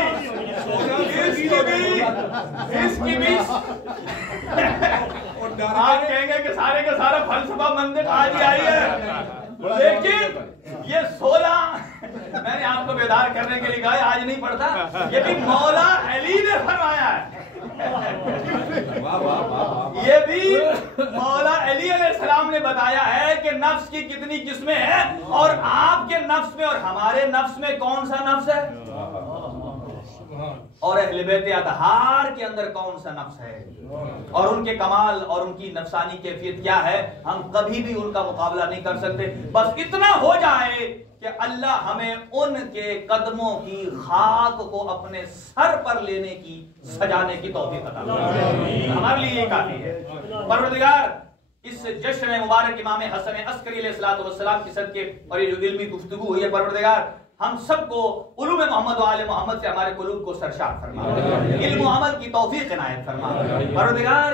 اس کی بھی آپ کہیں گے کہ سارے کا سارا فلسفہ منطق آج ہی آئی ہے، لیکن یہ 16 میں نے آپ کو بیدار کرنے کے لیے کہا، آج نہیں پڑھتا، یہ بھی مولا علی نے فرمایا ہے، یہ بھی مولا علی علیہ السلام نے بتایا ہے کہ نفس کی کتنی قسمیں ہیں، اور آپ کے نفس میں اور ہمارے نفس میں کون سا نفس ہے، اور اہل بیت اطہار کے اندر کون سا نفس ہے، اور ان کے کمال اور ان کی نفسانی کیفیت کیا ہے، ہم کبھی بھی ان کا مقابلہ نہیں کر سکتے۔ بس اتنا ہو جائے کہ اللہ ہمیں ان کے قدموں کی خاک کو اپنے سر پر لینے کی، سجانے کی توفیق عطا فرمائے، ہمارے لیے یہ کافی ہے۔ پروردگار، اس جشن مبارک امام حسن عسکری علیہ السلام کی صدقے اور یہ جو علمی گفتگو ہوئی ہے، پروردگار ہم سب کو علوم محمد و آل محمد سے ہمارے قلوب کو سرشار فرما، علم و عمل کی توفیق عنایت فرما۔ پروردگار